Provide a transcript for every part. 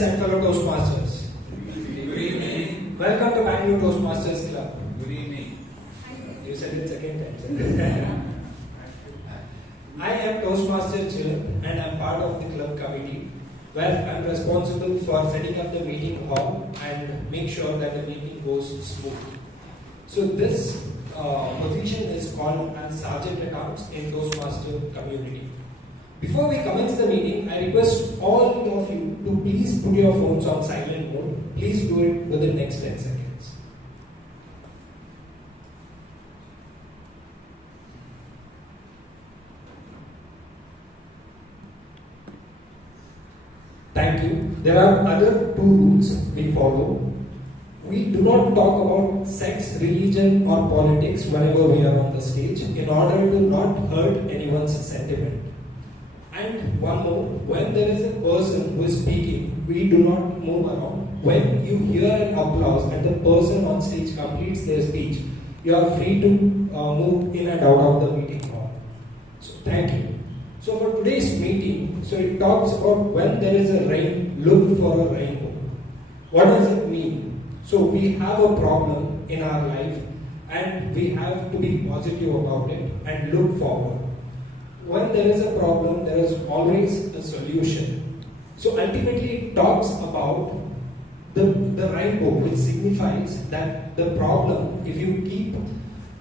friends and fellow Toastmasters. Good evening. Welcome to Bangalore Toastmasters Club. Good evening. You said it second time. I am Toastmaster Chilip and I am part of the club committee where I am responsible for setting up the meeting hall and make sure that the meeting goes smoothly. So this position is called as Sergeant Accounts in Toastmaster community. Before we commence the meeting, I request all of you to please put your phones on silent mode. Please do it within the next 10 seconds. Thank you. There are other two rules we follow. We do not talk about sex, religion or politics whenever we are on the stage in order to not hurt anyone's sentiment. And one more, when there is a person who is speaking, we do not move around. When you hear an applause and the person on stage completes their speech, you are free to move in and out of the meeting hall. So thank you. So for today's meeting, so it talks about when there is a rain, look for a rainbow. What does it mean? So we have a problem in our life and we have to be positive about it and look forward. When there is a problem, there is always a solution. So ultimately it talks about the rainbow, which signifies that the problem, if you keep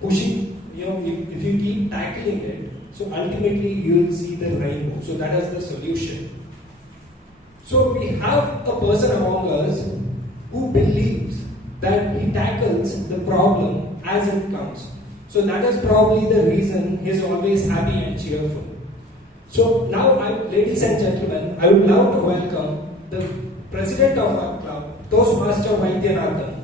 pushing, if you keep tackling it, so ultimately you will see the rainbow. So that is the solution. So we have a person among us who believes that he tackles the problem as it comes. So that is probably the reason he is always happy and cheerful. So now, ladies and gentlemen, I would love to welcome the president of our club, Toastmaster Vaidyanathan.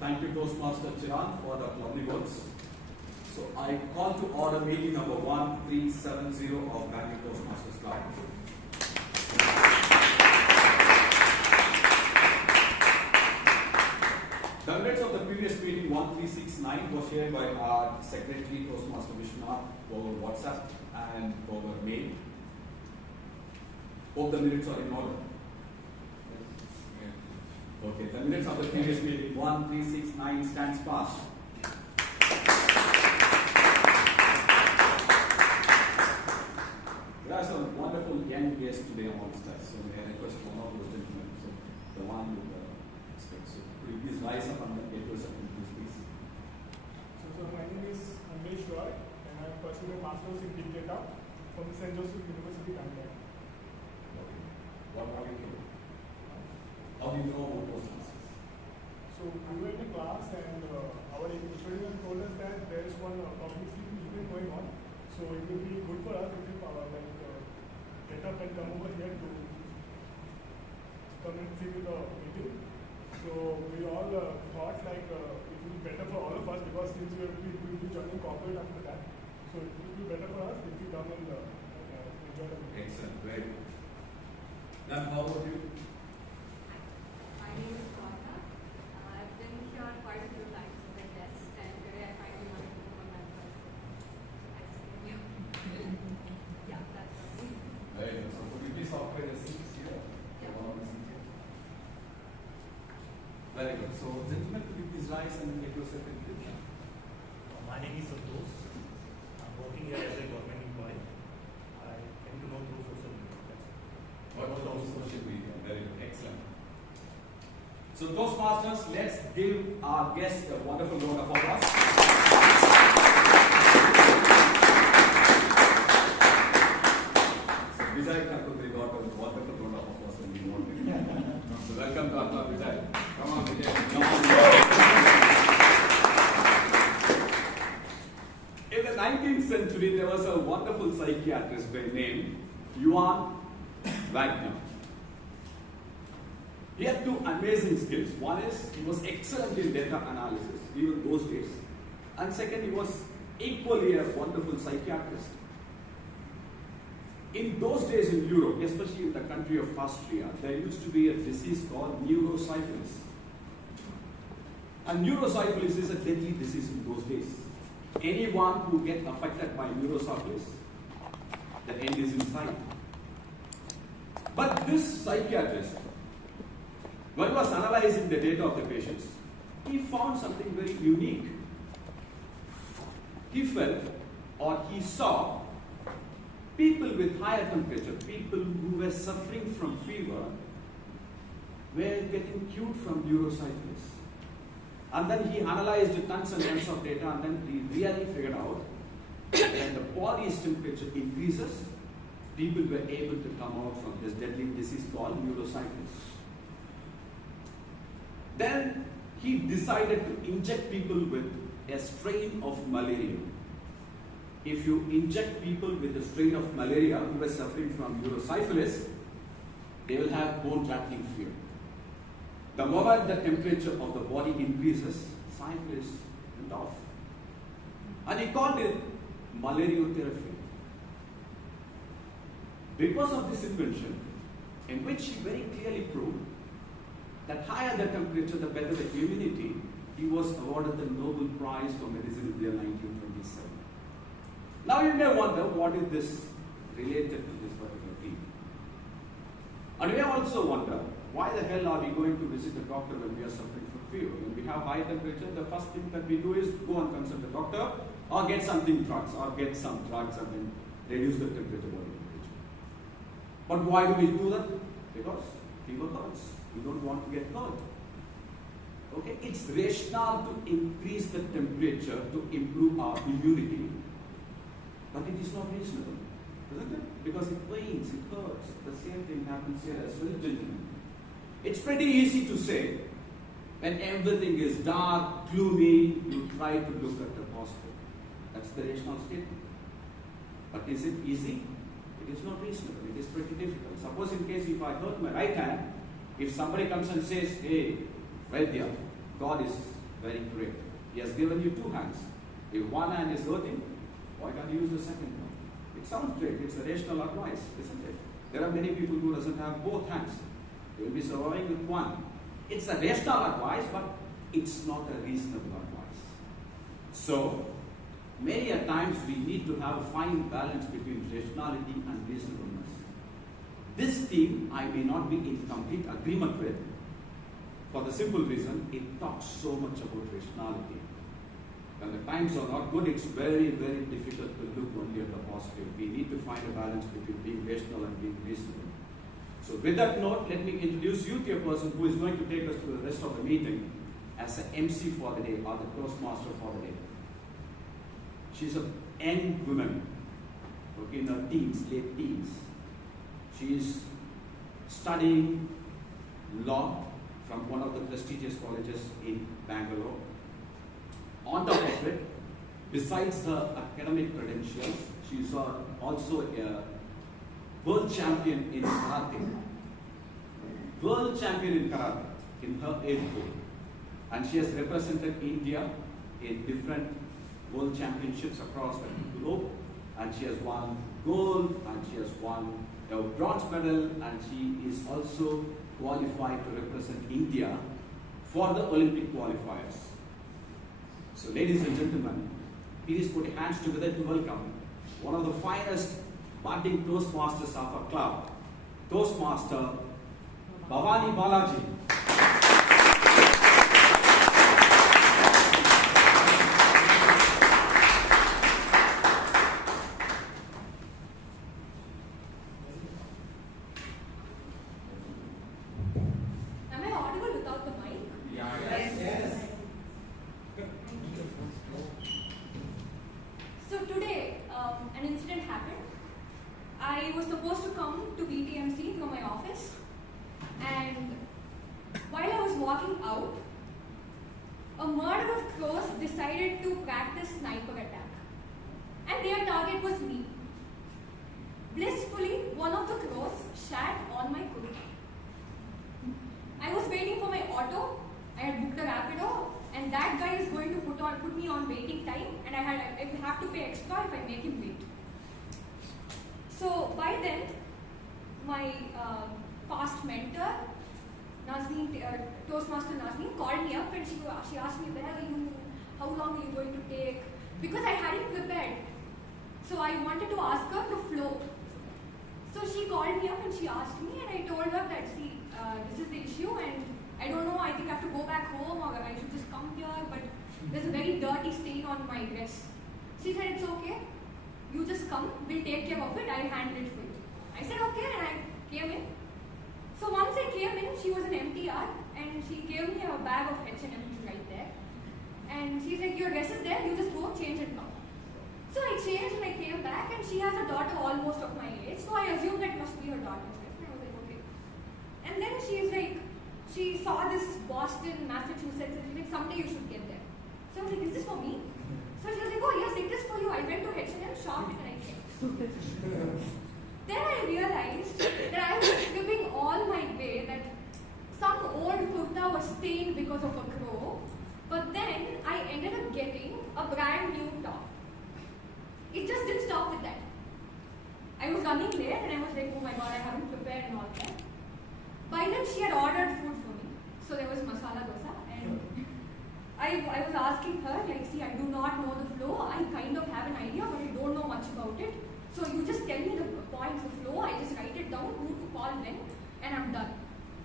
Thank you, Toastmaster Chiran, for that lovely words. So I call to order meeting number 1370 of Bangalore Toastmasters Club. The minutes of the previous meeting 1369 was shared by our secretary, Toastmaster Vishnu, over WhatsApp and over mail. Hope the minutes are in order. Okay, the minutes of the previous meeting 1369 stands passed. There are some wonderful young guests today amongst us, so may I request one of those gentlemen, so the one with the specs. So could you please rise up and get yourself into please? So my name is Amish Roy and I am pursuing a master's in big data from the St. Joseph University, Bangalore. Okay. What are you doing? How do you know about Toastmasters? So we were in a class and our instructor told us that there is one public speaking event going on. So it will be good for us if you get up and come over here to come and see the meeting. So we all thought it will be better for all of us because since we will be joining corporate after that. So it will be better for us if we come and enjoy the meeting. Excellent, very good. Now how about you? My name is Gauta. I've been here quite a few times as a guest, and today I finally wanted to become a member. I just came here. Yeah, that's right. Very good. So could you please offer your seats here? Yeah. Very good. So gentlemen, could you please rise and get yourself in picture? My name is Santosh. I'm working here as a government employee. I came to know through social media. What was the social media? Very good. Excellent. So Toastmasters, let's give our guests a wonderful round of applause. So Vijay Kakutri got a wonderful round of applause when we wanted. So welcome to our club, Vijay. Come on, Vijay. Come on. In the 19th century, there was a wonderful psychiatrist by name Johann Wagner. He had two amazing skills. One is he was excellent in data analysis, even those days. And second, he was equally a wonderful psychiatrist. In those days in Europe, especially in the country of Austria, there used to be a disease called neurosyphilis. And neurosyphilis is a deadly disease in those days. Anyone who gets affected by neurosyphilis, the end is in sight. But this psychiatrist, when he was analyzing the data of the patients, he found something very unique. He felt or he saw people with higher temperature, people who were suffering from fever, were getting cured from neurosyphilis. And then he analyzed tons and tons of data, and then he really figured out that when the body's temperature increases, people were able to come out from this deadly disease called neurosyphilis. Then he decided to inject people with a strain of malaria. If you inject people with a strain of malaria who are suffering from neurosyphilis, they will have bone-rattling fear. The moment the temperature of the body increases, syphilis went off. And he called it malariotherapy. Because of this invention, in which he very clearly proved that higher the temperature, the better the immunity, he was awarded the Nobel Prize for Medicine in the year 1927. Now you may wonder, what is this related to this particular theme? And you may also wonder, why the hell are we going to visit a doctor when we are suffering from fever? When we have high temperature, the first thing that we do is go and consult the doctor, or get some drugs and then reduce the temperature, body temperature. But why do we do that? Because fever hurts. We don't want to get hurt. Okay, it's rational to increase the temperature to improve our immunity, but it is not reasonable, isn't it? Because it pains, it hurts. The same thing happens here as well, gentlemen. It's pretty easy to say, when everything is dark, gloomy, you try to look at the positive. That's the rational statement. But is it easy? It is not reasonable. It is pretty difficult. Suppose in case if I hurt my right hand, if somebody comes and says, hey, Vaidya, God is very great. He has given you two hands. If one hand is hurting, why can't you use the second one? It sounds great. It's a rational advice, isn't it? There are many people who doesn't have both hands. They will be surviving with one. It's a rational advice, but it's not a reasonable advice. So, many a times we need to have a fine balance between rationality and reasonableness. This theme I may not be in complete agreement with, for the simple reason it talks so much about rationality. When the times are not good, it's very, very difficult to look only at the positive. We need to find a balance between being rational and being reasonable. So with that note, let me introduce you to a person who is going to take us through the rest of the meeting as an MC for the day, or the Toastmaster for the day. She's a young woman, in her teens, late teens. She is studying law from one of the prestigious colleges in Bangalore. On top of it, besides her academic credentials, she is also a world champion in karate. World champion in karate in her age group. And she has represented India in different world championships across the globe. And she has won gold, and she has won a bronze medal, and she is also qualified to represent India for the Olympic qualifiers. So ladies and gentlemen, please put your hands together to welcome one of the finest budding Toastmasters of our club, Toastmaster Bhavani Balaji. Am I audible without the mic? Yes. So today, an incident happened. I was supposed to come to BTMC from my office, and while I was walking out, a murder of crows decided to practice sniper attack, and their target was me. Blissfully, one of the crows shat on my kurta. I was waiting for my auto. I had booked a Rapido, and that guy is going to put on put me on waiting time, and I will have to pay extra if I make him wait. So by then, my past mentor, Toastmaster Nazneen, called me up and she asked me, where are you? How long are you going to take? Because I hadn't prepared. So I wanted to ask her to flow. So she called me up and she asked me, and I told her that, see, this is the issue, and I don't know, I think I have to go back home or I should just come here, but there's a very dirty stain on my dress. She said, it's okay, you just come, we'll take care of it, I'll handle it for you. I said, okay, and I came in. So once I came in, she was an MTR, and she gave me a bag of H&M, which is right there. And she's like, your dress is there, you just go change and come. So I changed and I came back, and she has a daughter almost of my age, so I assumed that must be her daughter's dress. And I was like, okay. And then she's like, she saw this Boston, Massachusetts, and she's like, someday you should get there. So I was like, is this for me? So she was like, oh yes, it is for you. I went to H&M, shopped, and I came. Then I realized that I was scribbling all my way that some old kurta was stained because of a crow, but then I ended up getting a brand new top. It just didn't stop with that. I was running late and I was like, oh my god, I haven't prepared and all that. By then she had ordered food for me. So there was masala dosa, and I was asking her, like, see, I do not know the flow. I kind of have an idea, but I don't know much about it. So you just tell me the points of flow, I just write it down, who to call when, and I'm done.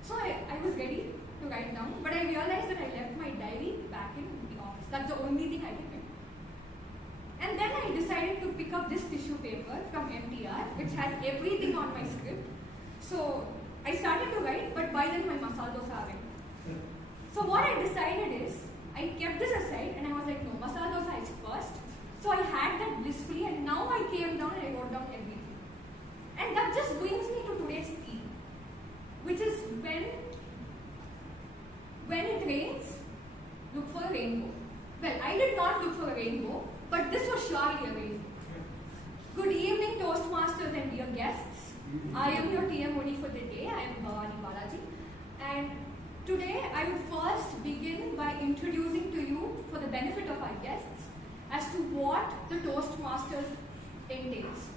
So I was ready to write down, but I realized that I left my diary back in the office. That's the only thing I can remember. And then I decided to pick up this tissue paper from MTR, which has everything on my script. So I started to write, but by then my masala dosa went. So what I decided is, I kept this aside and I was like, no, masala dosa is first. So I had that blissfully, and now I came down and I wrote down everything. And that just brings me to today's theme, which is when it rains, look for a rainbow. Well, I did not look for a rainbow, but this was surely a rainbow. Good evening, Toastmasters and dear guests. I am your TM only for the day. I am Bhavani Balaji. And today I will first begin by introducing to you, for the benefit of our guests, as to what the Toastmasters entails.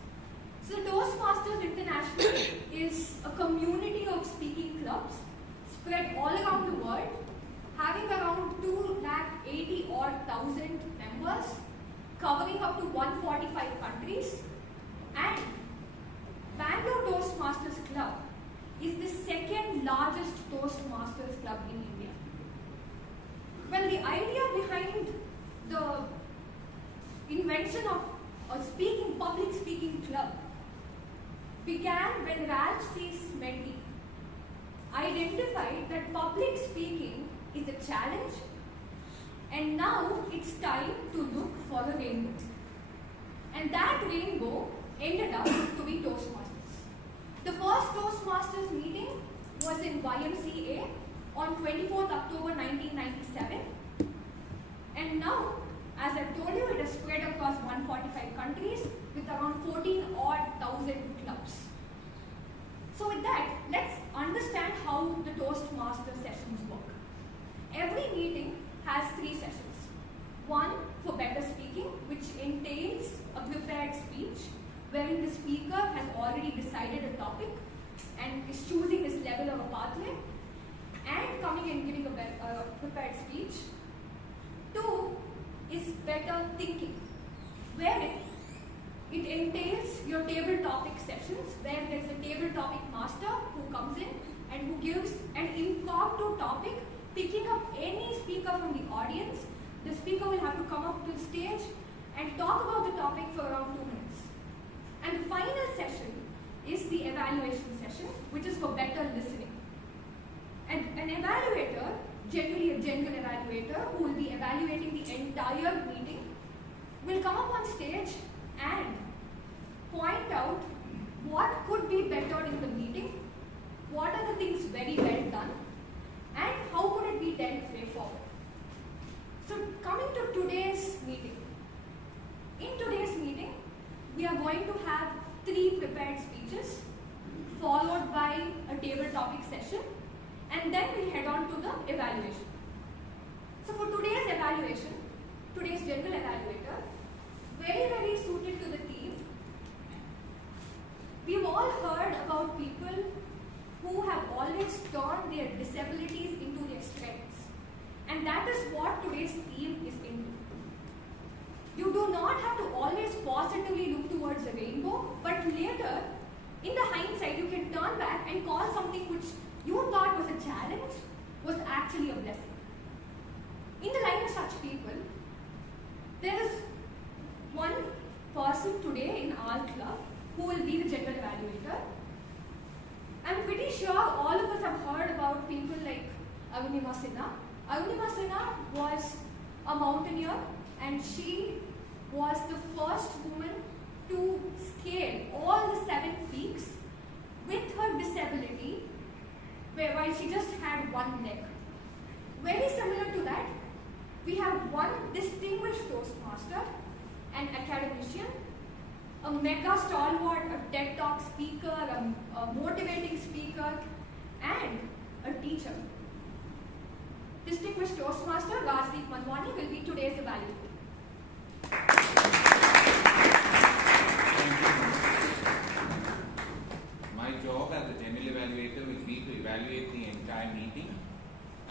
So Toastmasters International is a community of speaking clubs spread all around the world, having around 280,000 members, covering up to 145 countries, and Bangalore Toastmasters Club is the second largest Toastmasters club in India. Well, the idea behind the invention of a public speaking club began when Ralph C. Smedley identified that public speaking is a challenge, and now it's time to look for a rainbow. And that rainbow ended up to be Toastmasters. The first Toastmasters meeting was in YMCA on 24th October 1997, and now, as I told you, it has spread across 145 countries with around 14,000 clubs. So with that, let's understand how the Toastmaster sessions work. Every meeting has 3 sessions. One for better speaking, which entails a prepared speech, wherein the speaker has already decided a topic and is choosing his level of a pathway and coming and giving a prepared speech. 2 is better thinking, where it entails your table topic sessions, where there is a table topic master who comes in and who gives an impromptu topic, picking up any speaker from the audience. The speaker will have to come up to the stage and talk about the topic for around 2 minutes. And the final session is the evaluation session, which is for better listening. And an evaluator, generally a genuine evaluator, who will be evaluating the entire meeting, will come up on stage and point out what could be better in the meeting, what are the things very well done, and how could it be dealt way forward. So coming to today's meeting. In today's meeting, we are going to have 3 prepared speeches, followed by a table topic session, and then we'll head on to the evaluation. So for today's evaluation, today's general evaluator, very suited to the theme. We've all heard about people who have always turned their disabilities into their strengths. And that is what today's theme is into. You do not have to always positively look towards the rainbow, but later, in the hindsight, you can turn back and call something which you thought was a challenge was actually a blessing. In the line of such people, there is one person today in our club who will be the general evaluator. I'm pretty sure all of us have heard about people like Arunima Sinha. Arunima Sinha was a mountaineer, and she was the first woman to scale all the 7 peaks with her disability, while she just had one leg. Very similar to that, we have one distinguished Toastmaster, an academician, a mega stalwart, a TED Talk speaker, a motivating speaker, and a teacher. Distinguished Toastmaster Rajdeep Manwani will be today's evaluator. My job as a general evaluator will be to evaluate the entire meeting,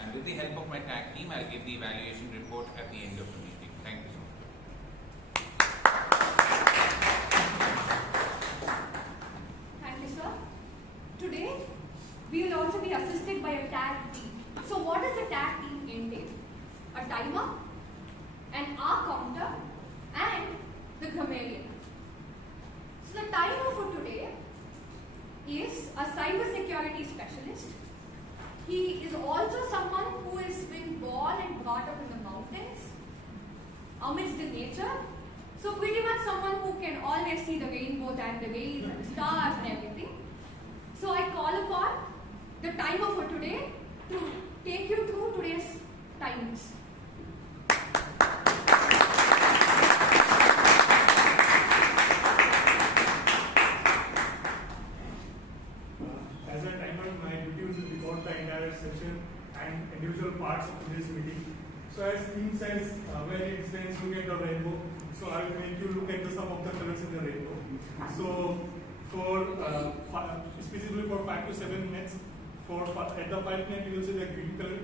and with the help of my tag team, I'll give the evaluation report at the end of the meeting. Thank you so much. Thank you, sir. Today, we will also be assisted by a tag team. So what does the tag team entail? A timer, an hour counter, and the grammarian. So the timer for today is a cybersecurity specialist. He is also someone who has been born and brought up in the mountains, amidst the nature. So pretty much someone who can always see the rainbows and the rays and the stars and everything. So I call upon the timer for today to take you through today's timings. As a timer, my duty is to record the entire session and individual parts of today's meeting. So as theme says, when it explains look at the rainbow, so I will make you look at some of the colors in the rainbow. So specifically for 5 to 7 minutes, at the 5 minutes you will see the green color,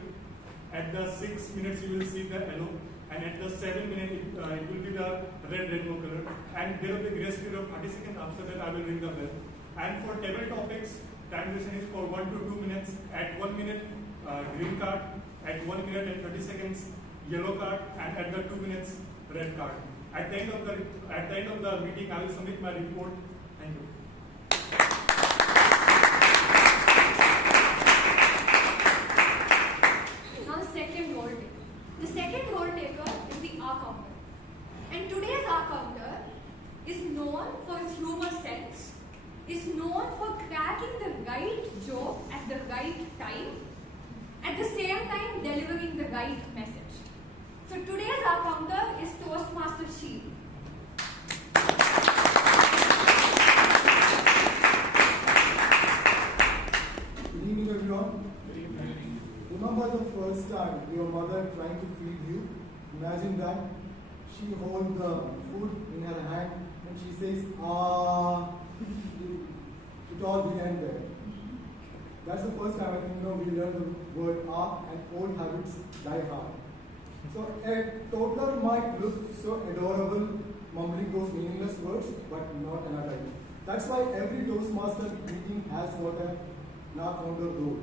at the 6 minutes you will see the yellow, and at the 7 minutes it will be the red rainbow color, and there will be grace period of 30 seconds. After that I will ring the bell. And for table topics, time duration is for 1 to 2 minutes. At 1 minute, green card. At 1 minute and 30 seconds, yellow card. And at the 2 minutes, red card. At the end of the meeting, I will submit my report. Thank you. Now the second role taker. The second role taker is the hour counter. And today's hour counter is known for its humor sense, is known for cracking the right joke at the right time, at the same time delivering the right message. So today's hour counter is Toastmaster Sheep. Good evening, everyone. Remember the first time your mother trying to feed you? Imagine that. She holds the food in her hand and she says, ah. It all began there. That's the first time we learned the word ah, and old habits die hard. So a toddler might look so adorable, mumbling those meaningless words, but not an adult. That's why every Toastmaster meeting has got a knock-counter role.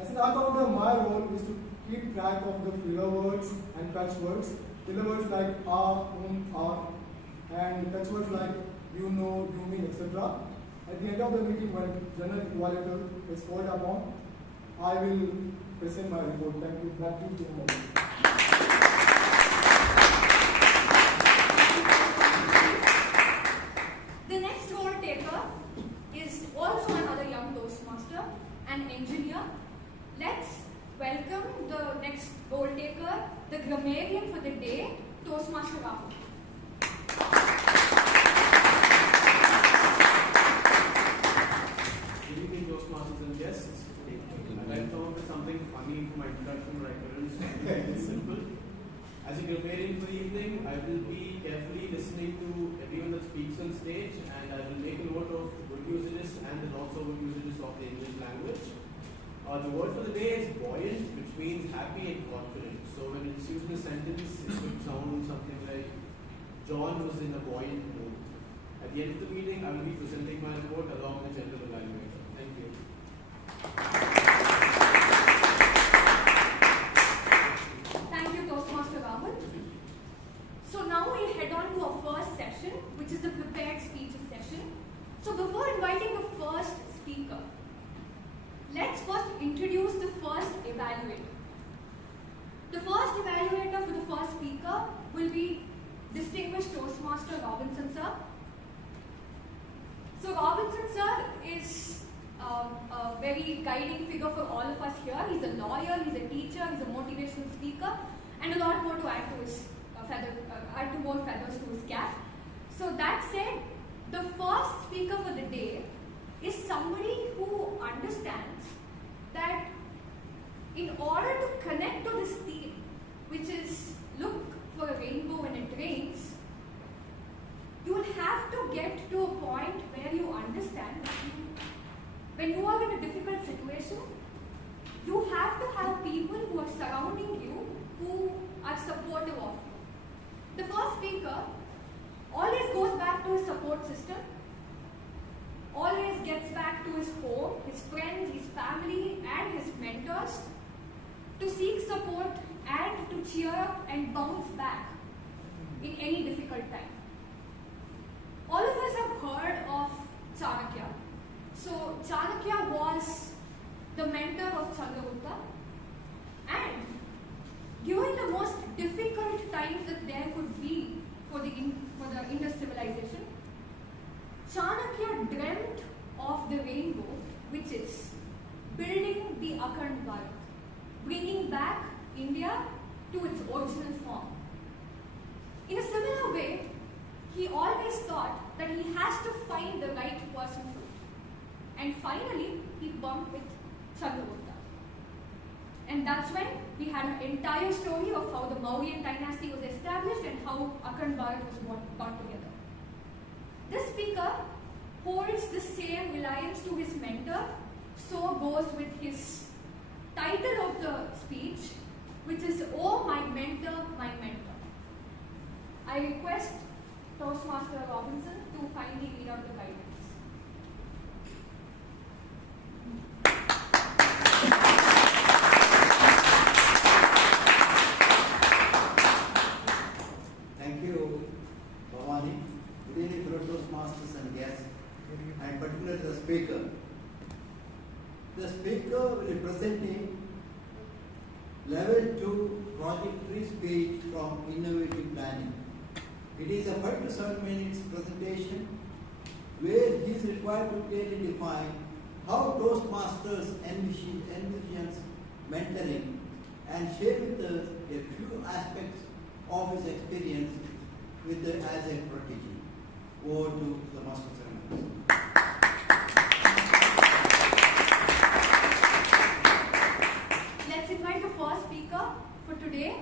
As an knock-counter, my role is to keep track of the filler words and touch words. Filler words like ah, and touch words like you know, you mean, etc. At the end of the meeting, when general evaluator is called upon, I will present my report. Thank you. Back to you. The next role taker is also another young Toastmaster, an engineer. Let's welcome the next role taker, the grammarian for the day, Toastmaster Rahul. Good evening, Toastmasters and guests. I'd like to come up with something funny for my introduction, but I couldn't. happy and confident. So when it's using a sentence, it would sound something like, John was in a buoyant mood. At the end of the meeting, I will be presenting my report along with the general evaluator. Thank you. Thank you, Toastmaster Rahul. So now we head on to our first session, which is the prepared speeches session. So before inviting the first speaker, let's first introduce the first evaluator. The first evaluator for the first speaker will be distinguished Toastmaster Robinson sir. So Robinson sir is a very guiding figure for all of us here. He's a lawyer, he's a teacher, he's a motivational speaker, and a lot more to add to his add to more feathers to his cap. So that said, the first speaker for the day is somebody who understands that in order to connect to this theme, which is look for a rainbow when it rains, you will have to get to a point where you understand that when you are in a difficult situation, you have to have people who are surrounding you who are supportive of you. The first speaker always goes back to his support system, always gets back to his home, his friends, his family, and his mentors to seek support and to cheer up and bounce back in any difficult time. All of us have heard of Chanakya. So Chanakya was the mentor of Chandragupta, and during the most difficult times that there could be for the Indus civilization, Chanakya dreamt of the rainbow, which is building the Akhand Bharat, bringing back India to its original form. In a similar way, he always thought that he has to find the right person for it. And finally, he bumped with Chandragupta. And that's when we had an entire story of how the Mauryan dynasty was established and how Akhand Bharat was brought together. This speaker holds the same reliance to his mentor, so goes with his title of the speech, which is "Oh, my mentor, my mentor." I request Toastmaster Robinson to kindly read out the guidance. Thank you, Bhavani. Good evening, fellow Toastmasters and guests, and particularly the speaker. The speaker will be presenting Level 2 Project speech from Innovative Planning. It is a 5 to 7 minutes presentation where he is required to clearly define how Toastmasters envisions mentoring and share with us a few aspects of his experience with as a protege. Over to the Master Ceremonies. Let's invite the first speaker for today,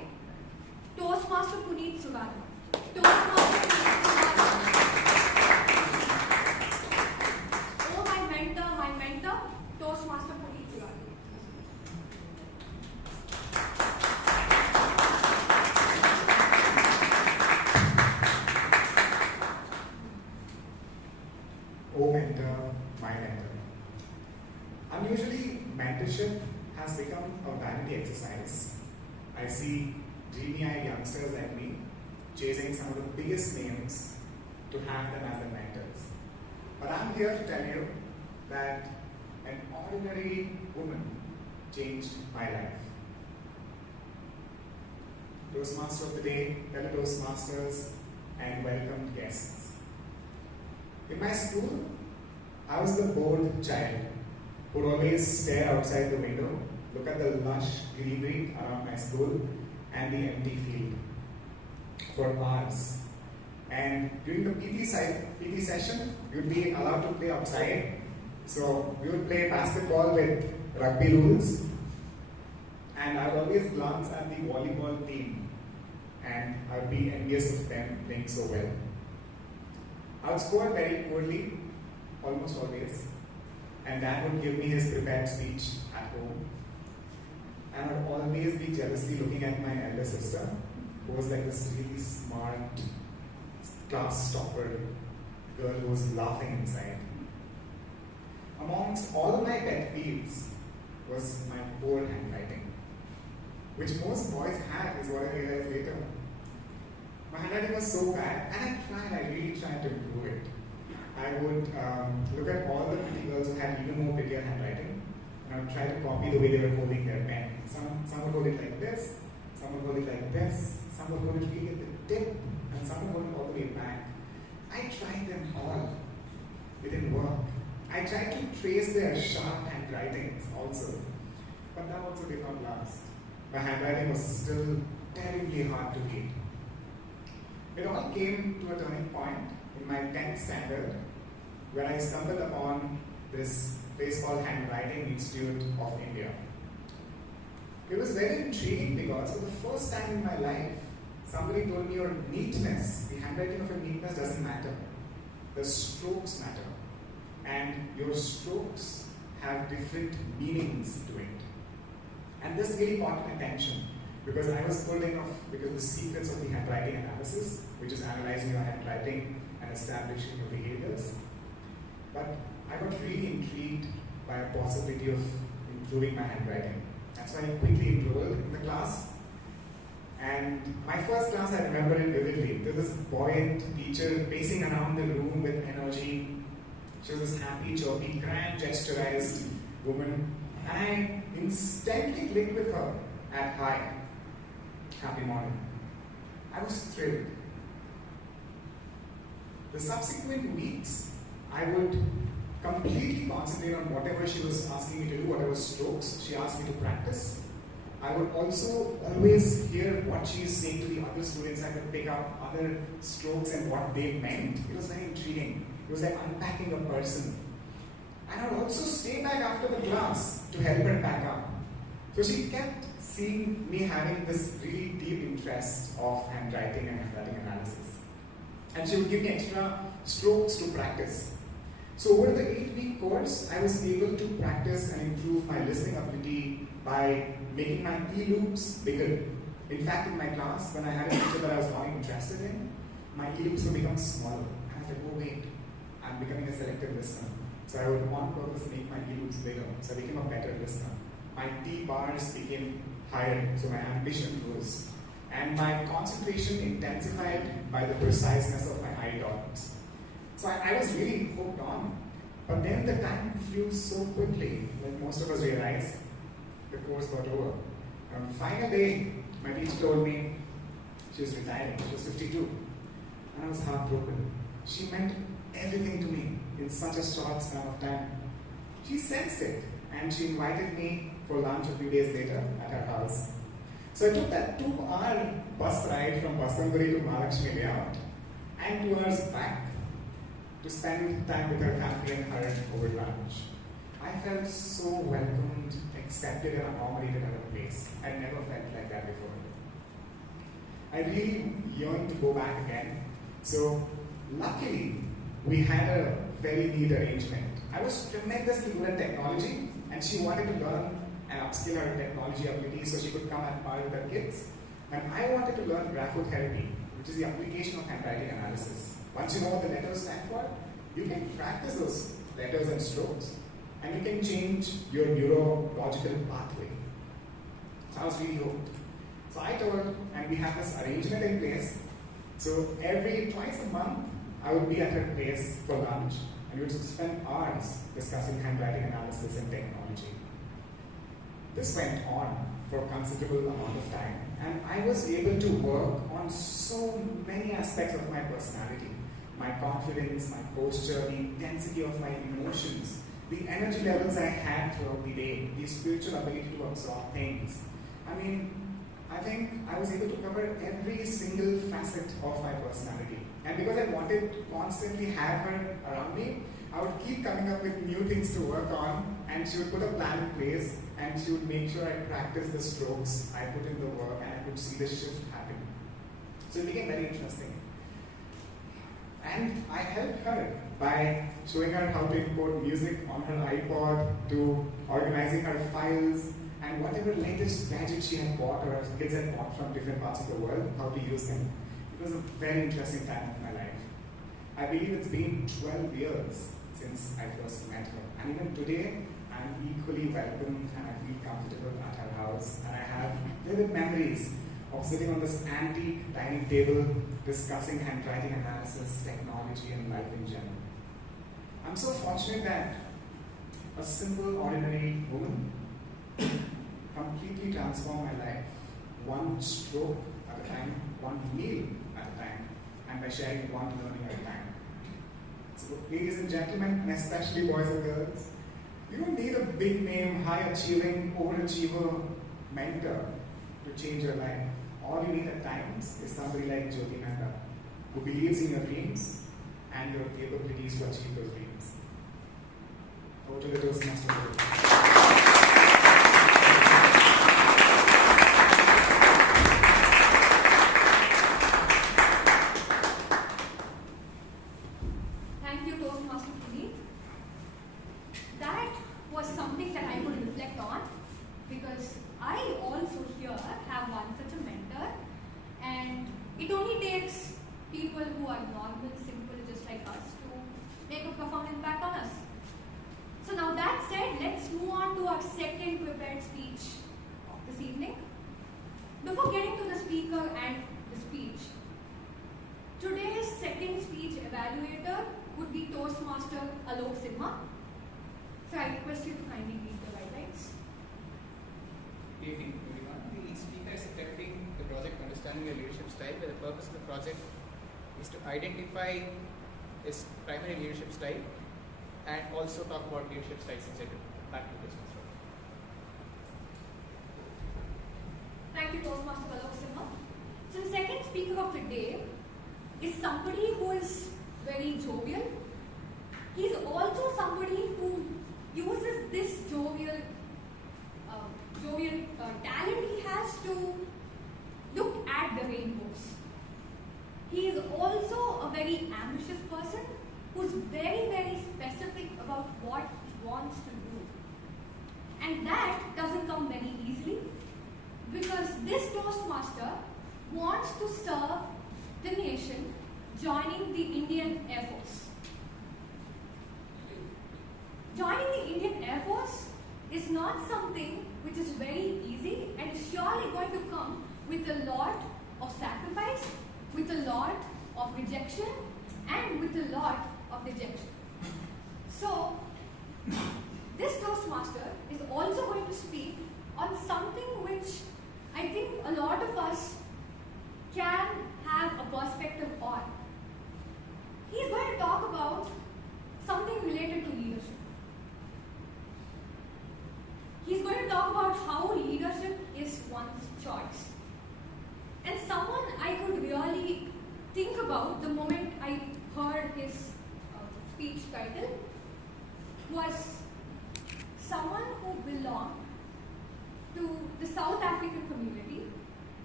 Toastmaster Puneet Sugana. Toastmaster Puneet Sugana. Oh, my mentor, Toastmaster Puneet Sugana. Oh, mentor, my mentor. Unusually, mentorship has become a vanity exercise. I see dreamy-eyed youngsters like me chasing some of the biggest names to have them as their mentors. But I'm here to tell you that an ordinary woman changed my life. Toastmaster of the day, fellow Toastmasters, and welcomed guests. In my school, I was the bored child who would always stare outside the window, look at the lush greenery around my school and the empty field for hours. And during the PT session, you'd be allowed to play outside. So we would play basketball with rugby rules, and I would always glance at the volleyball team, and I would be envious of them playing so well. I would score very poorly, almost always, and Dad would give me his prepared speech at home. and I'd always be jealously looking at my elder sister, who was like this really smart, class topper girl who was laughing inside. Amongst all my pet peeves was my poor handwriting, which most boys had, is what I realized later. My handwriting was so bad, and I really tried to improve it. I would look at all the pretty girls who had even more prettier handwriting, and I would try to copy the way they were holding their pen. Some would hold it like this, some would hold it like this, some would hold it really at the tip, and some would hold it all the way back. I tried them all. It didn't work. I tried to trace their sharp handwritings also, but that also did not last. My handwriting was still terribly hard to read. It all came to a turning point in my 10th standard, where I stumbled upon this place called Handwriting Institute of India. It was very intriguing because for the first time in my life, somebody told me your neatness, the handwriting of your neatness doesn't matter. The strokes matter. And your strokes have different meanings to it. And this really caught my attention because I was pulled in because the secrets of the handwriting analysis, which is analyzing your handwriting and establishing your behaviors. But I got really intrigued by a possibility of improving my handwriting. And so I quickly enrolled in the class. And my first class, I remember it vividly. There was this buoyant teacher pacing around the room with energy. She was this happy, chirpy, grand gesturized woman. And I instantly clicked with her at hi. Happy morning. I was thrilled. The subsequent weeks, I would completely concentrate on whatever she was asking me to do, whatever strokes she asked me to practice. I would also always hear what she is saying to the other students. I could pick up other strokes and what they meant. It was very intriguing. It was like unpacking a person. And I would also stay back after the class to help her pack up. So she kept seeing me having this really deep interest of handwriting and handwriting analysis. And she would give me extra strokes to practice. So over the 8-week course, I was able to practice and improve my listening ability by making my E-loops bigger. In fact, in my class, when I had a teacher that I was not interested in, my E-loops would become smaller. And I was like, oh wait, I'm becoming a selective listener. So I would on purpose make my E-loops bigger. So I became a better listener. My T-bars became higher, so my ambition rose. And my concentration intensified by the preciseness of my eye dots. So I was really hooked on. But then the time flew so quickly, like most of us realized, the course got over. On the final day, my teacher told me she was retiring. She was 52. And I was heartbroken. She meant everything to me in such a short span of time. She sensed it, and she invited me for lunch a few days later at her house. So I took that 2-hour bus ride from Basambari to Mahalakshmi layout and 2 hours back to spend time with her family and her over lunch. I felt so welcomed, accepted and accommodated at her place. I'd never felt like that before. I really yearned to go back again. So luckily, we had a very neat arrangement. I was tremendously good at technology, and she wanted to learn and upskill her technology abilities so she could come and part with her kids. And I wanted to learn graphotherapy, which is the application of handwriting analysis. Once you know what the letters stand for, you can practice those letters and strokes, and you can change your neurological pathway. So I was really hooked. So I told, and we have this arrangement in place. So twice a month, I would be at her place for lunch, and we would spend hours discussing handwriting analysis and technology. This went on for a considerable amount of time, and I was able to work on so many aspects of my personality. My confidence, my posture, the intensity of my emotions, the energy levels I had throughout the day, the spiritual ability to absorb things. I think I was able to cover every single facet of my personality. And because I wanted to constantly have her around me, I would keep coming up with new things to work on, and she would put a plan in place, and she would make sure I practiced the strokes, I put in the work, and I could see the shift happen. So it became very interesting. And I helped her by showing her how to import music on her iPod, to organizing her files, and whatever latest gadget she had bought or her kids had bought from different parts of the world, how to use them. It was a very interesting time of my life. I believe it's been 12 years since I first met her. And even today, I'm equally welcomed and I feel comfortable at her house. And I have vivid memories of sitting on this antique dining table discussing handwriting analysis, technology, and life in general. I'm so fortunate that a simple, ordinary woman completely transformed my life, one stroke at a time, one meal at a time, and by sharing one learning at a time. So, ladies and gentlemen, and especially boys and girls, you don't need a big name, high achieving, overachiever mentor to change your life. All you need at times is somebody like Jyoti Mehta, who believes in your dreams and your capabilities to achieve those dreams. Over to the Toastmaster. Thank you, Toastmaster Puneet. That was something that I could reflect on because I also here have one such a mentor, and it only takes people who are normal, simple, just like us to make a profound impact on us. So now that said, let's move on to our second prepared speech of this evening. Before getting to the speaker and the speech, today's second speech evaluator would be Toastmaster Alok Sinha. So I request you to kindly read the guidelines. Good evening, everyone. The speaker is attempting the project Understanding Your Leadership Style, where the purpose of the project is to identify his primary leadership style and also talk about leadership styles in general. Back to the Toastmaster. Thank you, Toastmaster Alok Sinha. So the second speaker of the day is somebody who is very jovial. He's also somebody who uses this jovial talent he has to look at the rainbows. He is also a very ambitious person who's very, very specific about what he wants to do. And that doesn't come very easily because this Toastmaster wants to serve the nation joining the Indian Air Force. Joining the Indian Air Force is not something which is very easy and is surely going to come with a lot of sacrifice, with a lot of rejection, and with a lot of dejection. So, this Toastmaster is also going to speak on something which I think a lot of us can have a perspective on. He's going to talk about something related to leadership. He's going to talk about how leadership is one's choice. And someone I could really think about the moment I heard his speech title was someone who belonged to the South African community.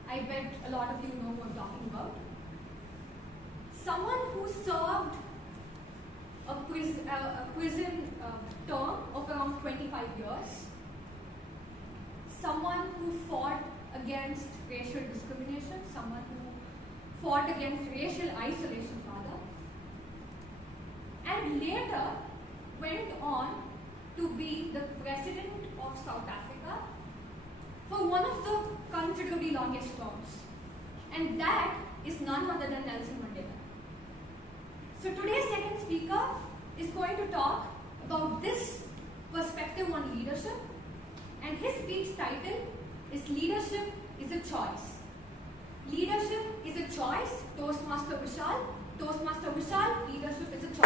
I bet a lot of you know who I'm talking about. Someone who served a prison term of around 25 years. Someone who fought against racial discrimination, someone who fought against racial isolation rather, and later went on to be the president of South Africa for one of the considerably longest terms. And that is none other than Nelson Mandela. So today's second speaker is going to talk about this perspective on leadership, and his speech title is Leadership is a Choice. Leadership is a choice. Toastmaster Vishal. Toastmaster Vishal, leadership is a choice.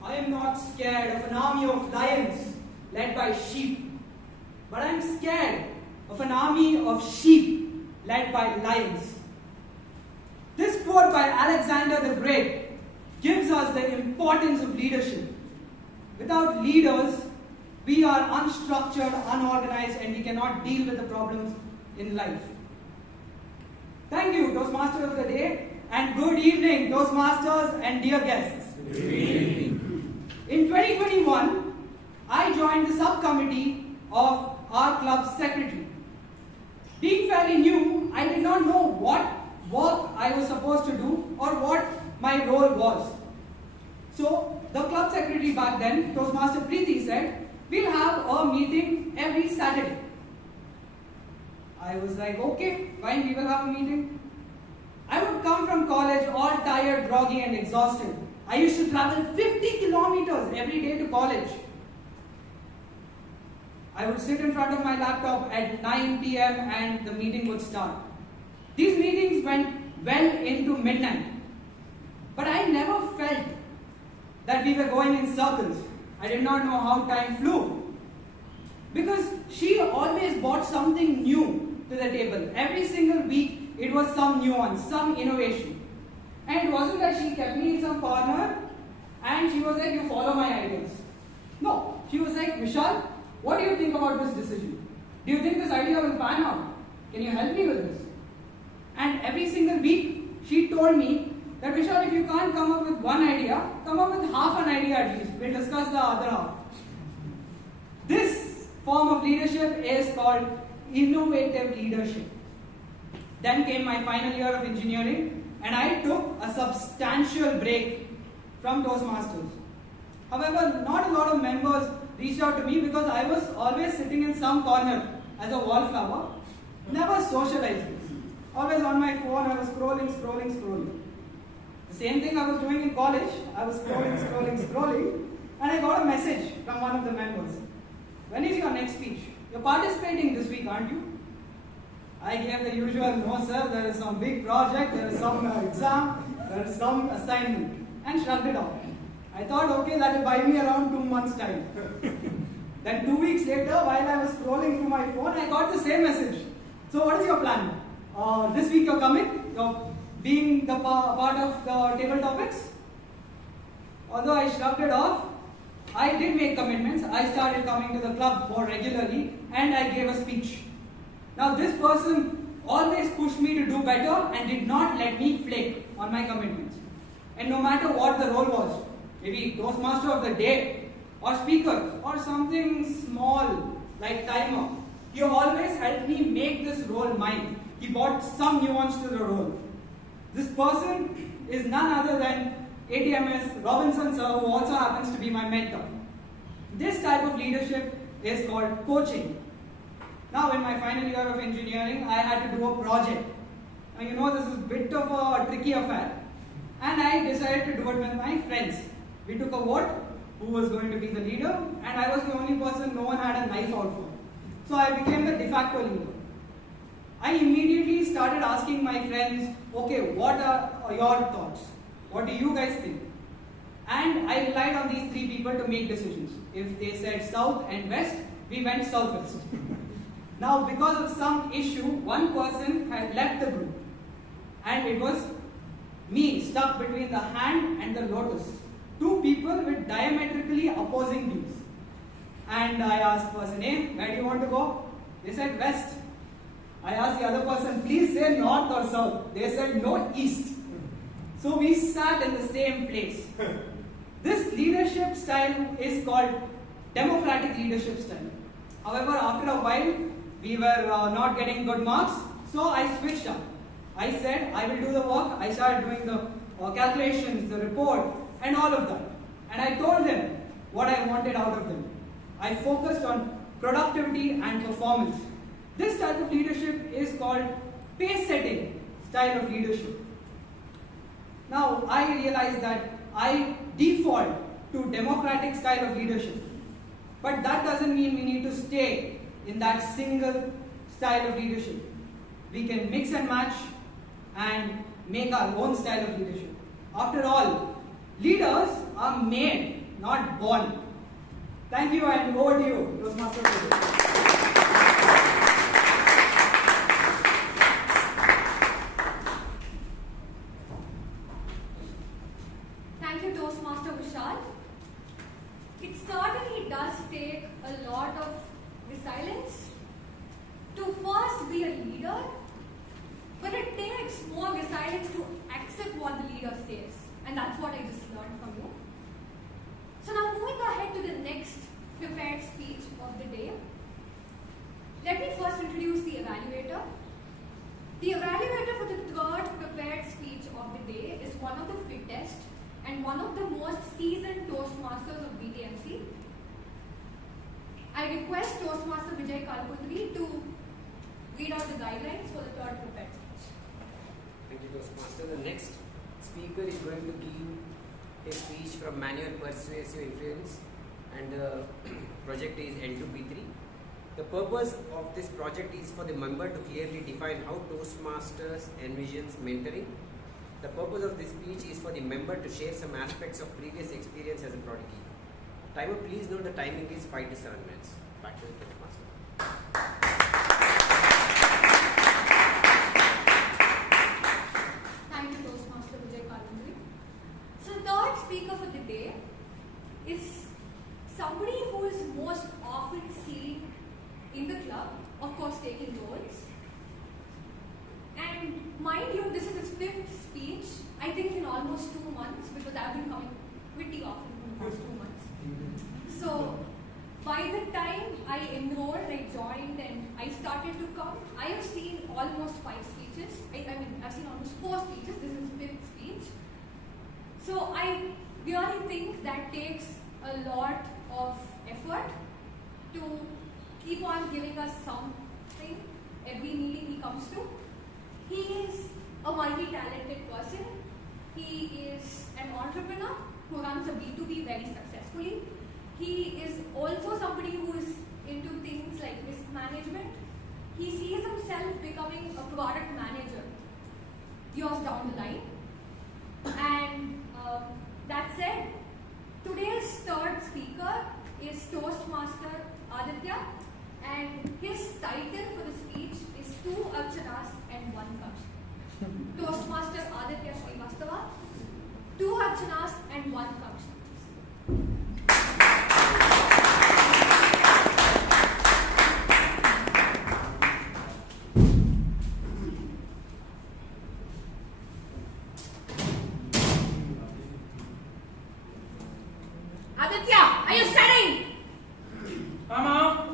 I am not scared of an army of lions led by sheep, but I am scared of an army of sheep led by lions. This quote by Alexander the Great gives us the importance of leadership. Without leaders, we are unstructured, unorganized, and we cannot deal with the problems in life. Thank you, Toastmaster of the Day, and good evening, Toastmasters and dear guests. Good evening. In 2021, I joined the subcommittee of our club's secretary. Being fairly new, I did not know what work I was supposed to do or what my role was. So, the club secretary back then, Toastmaster Preeti, said, we'll have a meeting every Saturday. I was like, okay, fine, we will have a meeting. I would come from college all tired, groggy and exhausted. I used to travel 50 kilometers every day to college. I would sit in front of my laptop at 9 p.m. and the meeting would start. These meetings went well into midnight. But I never felt that we were going in circles. I did not know how time flew. Because she always brought something new to the table. Every single week, it was some nuance, some innovation. And it wasn't that she kept me in some corner and she was like, you follow my ideas. No, she was like, Vishal, what do you think about this decision? Do you think this idea will pan out? Can you help me with this? And every single week, she told me that Vishal, if you can't come up with one idea, come up with half an idea at least. We'll discuss the other half. This form of leadership is called innovative leadership. Then came my final year of engineering and I took a substantial break from Toastmasters. However, not a lot of members reached out to me because I was always sitting in some corner as a wallflower, never socializing. Always on my phone, I was scrolling. The same thing I was doing in college. I was scrolling, and I got a message from one of the members. When is your next speech? You're participating this week, aren't you? I gave the usual, no sir, there is some big project, there is some exam, there is some assignment, and shrugged it off. I thought, okay, that will buy me around 2 months' time. Then 2 weeks later, while I was scrolling through my phone, I got the same message. So what is your plan? This week you're coming? You're being the part of the table topics? Although I shrugged it off, I did make commitments. I started coming to the club more regularly and I gave a speech. Now this person always pushed me to do better and did not let me flake on my commitments. And no matter what the role was, maybe Toastmaster of the Day or speaker or something small like timer, he always helped me make this role mine. He brought some nuance to the role. This person is none other than ATMS Robinson sir, who also happens to be my mentor. This type of leadership is called coaching. Now in my final year of engineering, I had to do a project. Now you know this is a bit of a tricky affair. And I decided to do it with my friends. We took a vote, who was going to be the leader, and I was the only person no one had a knife out for. So I became the de facto leader. I immediately started asking my friends, okay, what are your thoughts? What do you guys think? And I relied on these three people to make decisions. If they said south and west, we went southwest. Now, because of some issue, one person had left the group. And it was me, stuck between the hand and the lotus. Two people with diametrically opposing views. And I asked person A, where do you want to go? They said west. I asked the other person, please say north or south. They said no, east. So we sat in the same place. This leadership style is called democratic leadership style. However, after a while, we were not getting good marks, so I switched up. I said, I will do the work. I started doing the calculations, the report, and all of that. And I told them what I wanted out of them. I focused on productivity and performance. This type of leadership is called pace-setting style of leadership. Now, I realize that I default to democratic style of leadership. But that doesn't mean we need to stay in that single style of leadership. We can mix and match and make our own style of leadership. After all, leaders are made, not born. Thank you, and over to you, Toastmaster. Thank you, Toastmaster Vishal. It certainly does take a lot of resilience to first be a leader, but it takes the day. Let me first introduce the evaluator. The evaluator for the third prepared speech of the day is one of the fittest and one of the most seasoned Toastmasters of BTMC. I request Toastmaster Vijay Kalpundri to read out the guidelines for the third prepared speech. Thank you, Toastmaster. The next speaker is going to give a speech from Manual Persuasive Influence, and the project is N2P3. The purpose of this project is for the member to clearly define how Toastmasters envisions mentoring. The purpose of this speech is for the member to share some aspects of previous experience as a prodigy. Timer, please note the timing is 5 to 7 minutes. Back to the Toastmaster. Thank you, Toastmaster Vijay Kalpundri. So the third speaker for the day is somebody who is most often seen in the club, of course taking roles. And mind you, this is his 5th speech, I think in almost 2 months, because I've been coming pretty often in the past 2 months. So by the time I enrolled, I joined and I started to come, I have seen almost 5 speeches. I've seen almost 4 speeches. This is his 5th speech. So I really think that takes a lot of effort to keep on giving us something every meeting he comes to. He is a multi-talented person. He is an entrepreneur who runs a B2B very successfully. He is also somebody who is into things like risk management. He sees himself becoming a product manager years down the line. And that said, today's third speaker is Toastmaster Aditya, and his title for the speech is 2 Archanas and 1 Kamsa. Toastmaster Aditya Srivastava, 2 Archanas and 1 Kamsa. Aditya, are you studying? Mama!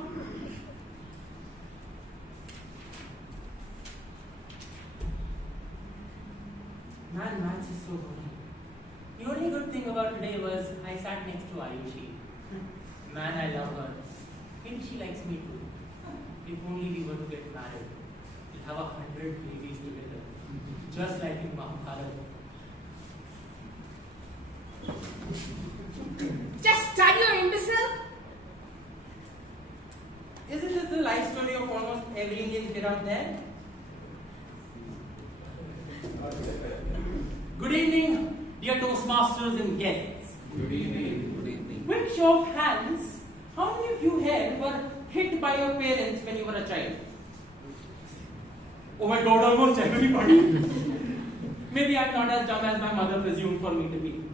Man, maths is so boring. The only good thing about today was I sat next to Ayushi. Man, I love her. Maybe she likes me too. If only we were to get married. We'll have 100 babies together. Just like in Mahabharata. Just study, you imbecile! Isn't this the life story of almost every Indian kid out there? Good evening, dear Toastmasters and guests. Good evening. Good evening. Quick show of hands, how many of you here were hit by your parents when you were a child? Oh my god, almost everybody. Maybe I'm not as dumb as my mother presumed for me to be.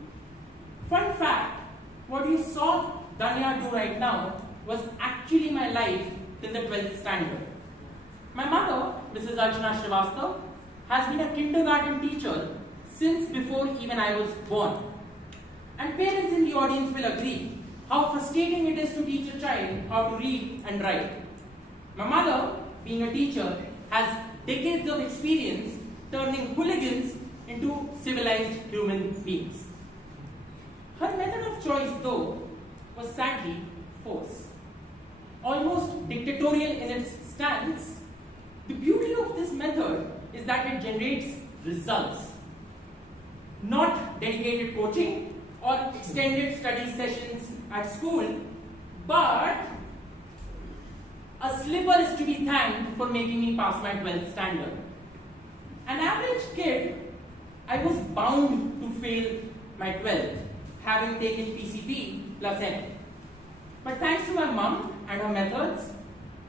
Fun fact, what you saw Danya do right now was actually my life till the 12th standard. My mother, Mrs. Archana Srivastava, has been a kindergarten teacher since before even I was born. And parents in the audience will agree how frustrating it is to teach a child how to read and write. My mother, being a teacher, has decades of experience turning hooligans into civilized human beings. Her method of choice, though, was sadly force. Almost dictatorial in its stance, the beauty of this method is that it generates results. Not dedicated coaching or extended study sessions at school, but a slipper is to be thanked for making me pass my 12th standard. An average kid, I was bound to fail my 12th, having taken PCB plus N. But thanks to my mum and her methods,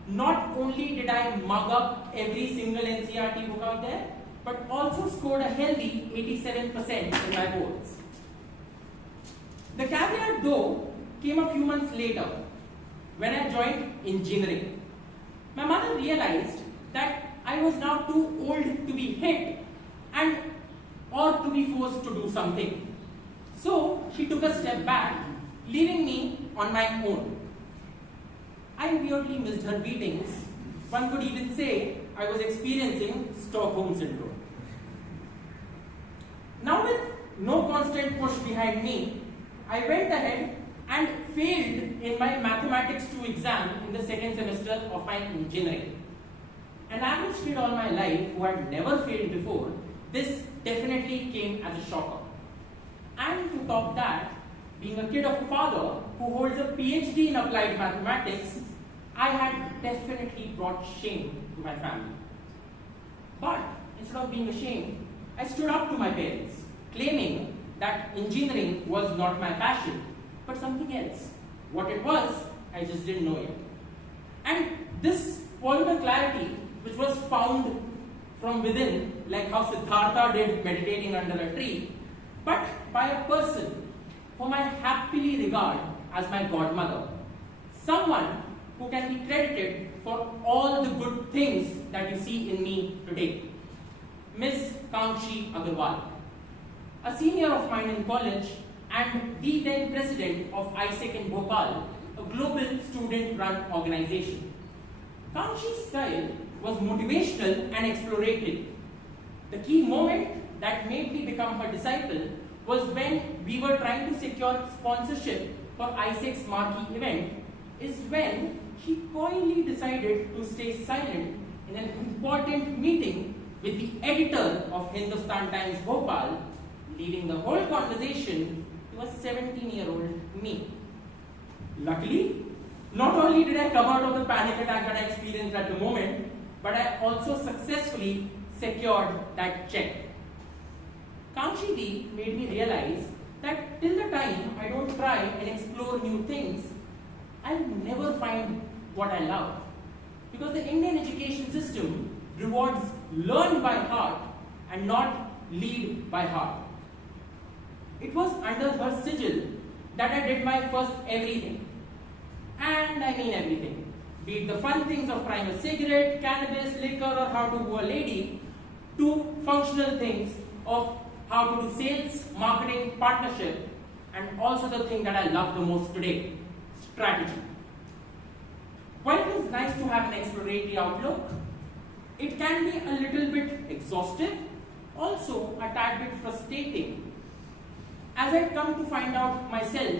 not only did I mug up every single NCERT book out there, but also scored a healthy 87% in my boards. The caveat though came a few months later when I joined engineering. My mother realized that I was now too old to be hit and or to be forced to do something. So she took a step back, leaving me on my own. I I weirdly missed her beatings. One could even say I was experiencing Stockholm Syndrome. Now with no constant push behind me, I went ahead and failed in my Mathematics 2 exam in the second semester of my engineering. An average kid all my life who had never failed before, this definitely came as a shocker. And to top that, being a kid of a father who holds a PhD in applied mathematics, I had definitely brought shame to my family. But instead of being ashamed, I stood up to my parents, claiming that engineering was not my passion, but something else. What it was, I just didn't know it. And this pointed clarity, which was found from within, like how Siddhartha did meditating under a tree, but by a person whom I happily regard as my godmother, someone who can be credited for all the good things that you see in me today. Miss Kankshi Agarwal, a senior of mine in college and the then president of ISEC in Bhopal, a global student-run organization. Kangshi's style was motivational and exploratory. The key moment that made me become her disciple was when we were trying to secure sponsorship for ISEC's marquee event, is when she coyly decided to stay silent in an important meeting with the editor of Hindustan Times Bhopal, leaving the whole conversation to a 17-year-old me. Luckily, not only did I come out of the panic attack that I experienced at the moment, but I also successfully secured that check. Kankshi Di made me realize that till the time I don't try and explore new things, I'll never find what I love. Because the Indian education system rewards learn by heart and not lead by heart. It was under her sigil that I did my first everything. And I mean everything. Be it the fun things of trying a cigarette, cannabis, liquor, or how to woo a lady, to functional things of how to do sales, marketing, partnership, and also the thing that I love the most today, strategy. While it is nice to have an exploratory outlook, it can be a little bit exhaustive, also a tad bit frustrating. As I come to find out myself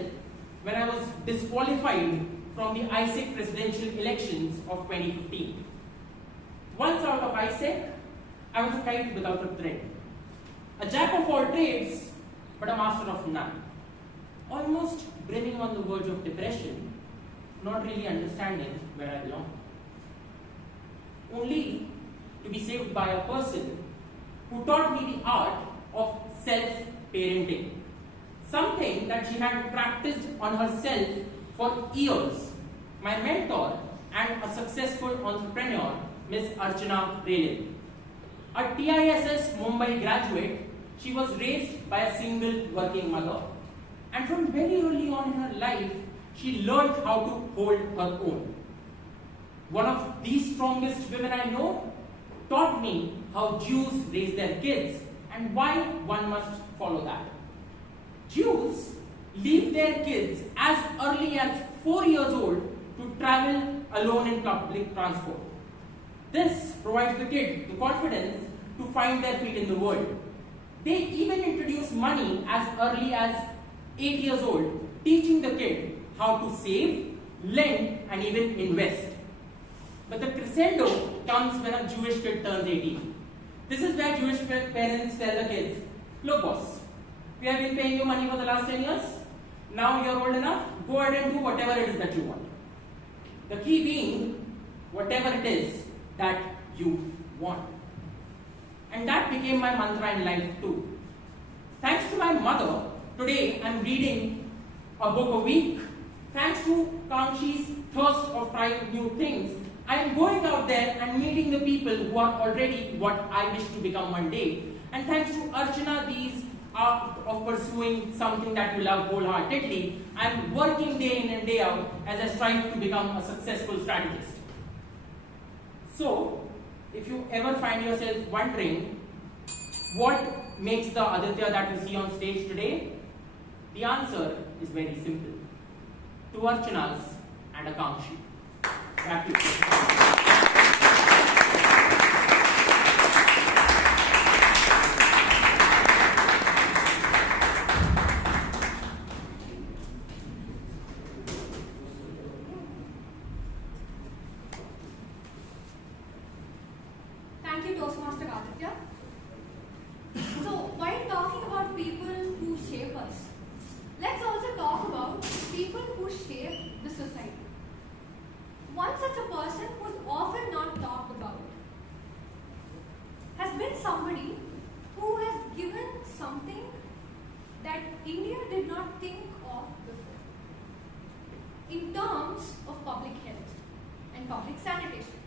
when I was disqualified from the ISEC presidential elections of 2015. Once out of ISEC, I was a kite without a thread. A jack of all trades, but a master of none. Almost brimming on the verge of depression, not really understanding where I belong. Only to be saved by a person who taught me the art of self-parenting. Something that she had practiced on herself for years. My mentor and a successful entrepreneur, Miss Archana Relil. A TISS Mumbai graduate, she was raised by a single working mother. And from very early on in her life, she learned how to hold her own. One of the strongest women I know taught me how Jews raise their kids and why one must follow that. Jews leave their kids as early as 4 years old to travel alone in public transport. This provides the kid the confidence to find their feet in the world. They even introduce money as early as 8 years old, teaching the kid how to save, lend, and even invest. But the crescendo comes when a Jewish kid turns 18. This is where Jewish parents tell the kids, look boss, we have been paying you money for the last 10 years. Now you're old enough, go ahead and do whatever it is that you want. The key being, whatever it is that you want. And that became my mantra in life too. Thanks to my mother, today I'm reading a book a week. Thanks to Kangshi's thirst of trying new things, I'm going out there and meeting the people who are already what I wish to become one day. And thanks to Archana Di's art of pursuing something that you love wholeheartedly, I'm working day in and day out as I strive to become a successful strategist. So, if you ever find yourself wondering what makes the Aditya that you see on stage today, the answer is very simple. Two Archanas and a Kangshi. attractive. Thank you, Toastmaster Aditya. So, while talking about people who shape us, let's also talk about people who shape the society. One such a person who's often not talked about has been somebody who has given something that India did not think of before in terms of public health and public sanitation.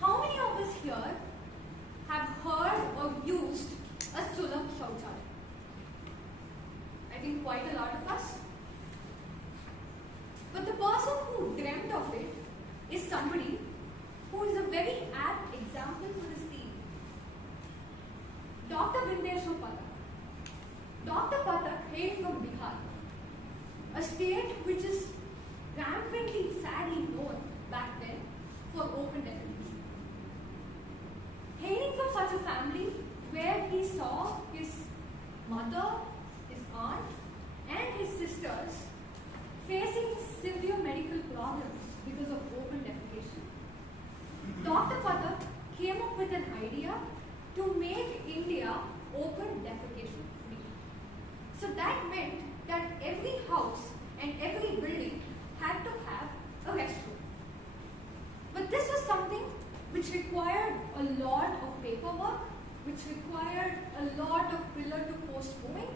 How many of us here have heard or used a Sulabh Shauchalaya? I think quite a lot of us. But the person who dreamt of it is somebody who is a very apt example for this theme. Dr. Vindeshu Pathak. Dr. Pathak hailed from Bihar, a state which is rampantly, sadly known back then for open defecation. Hailing from such a family where he saw his mother, his aunt, and his sisters facing severe medical problems because of open defecation, Dr. Pathak came up with an idea to make India open defecation free. So that meant that every house and every building had to have a restroom. But this was something which required a lot of paperwork, which required a lot of pillar to post moving,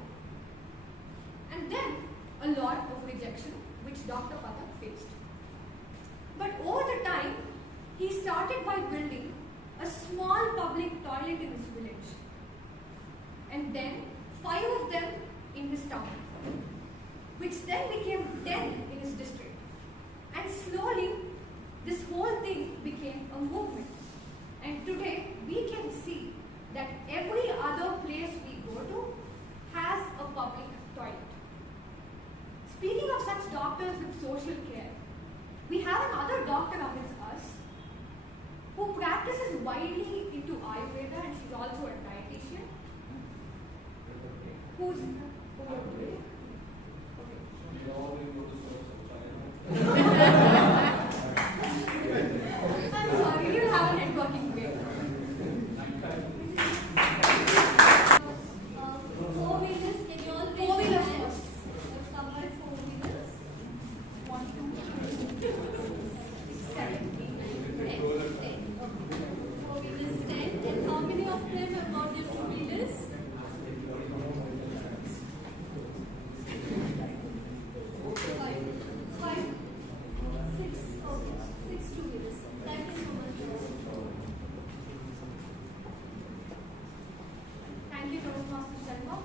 and then a lot of rejection, which Dr. Pathak faced. But over the time, he started by building a small public toilet in his village, and then 5 of them in his town, which then became 10 in his district. And slowly, this whole thing became a movement. And today, we can see that every other place we go to has a public toilet. Speaking of such doctors with social care, we have another doctor amongst us who practices widely into Ayurveda, and she's also a dietitian. Who's I'm sorry, you'll have a networking break. Four-wheelers, can you all raise Four-wheelers your hands? first. Cover four-wheelers. 1, 2, 7, 8, 9, 10. Four-wheelers 10. And how many of them have got your two-wheelers? Five. 6. Okay. 6 two-wheelers. Thank you so much. Thank you, Toastmaster Sharma.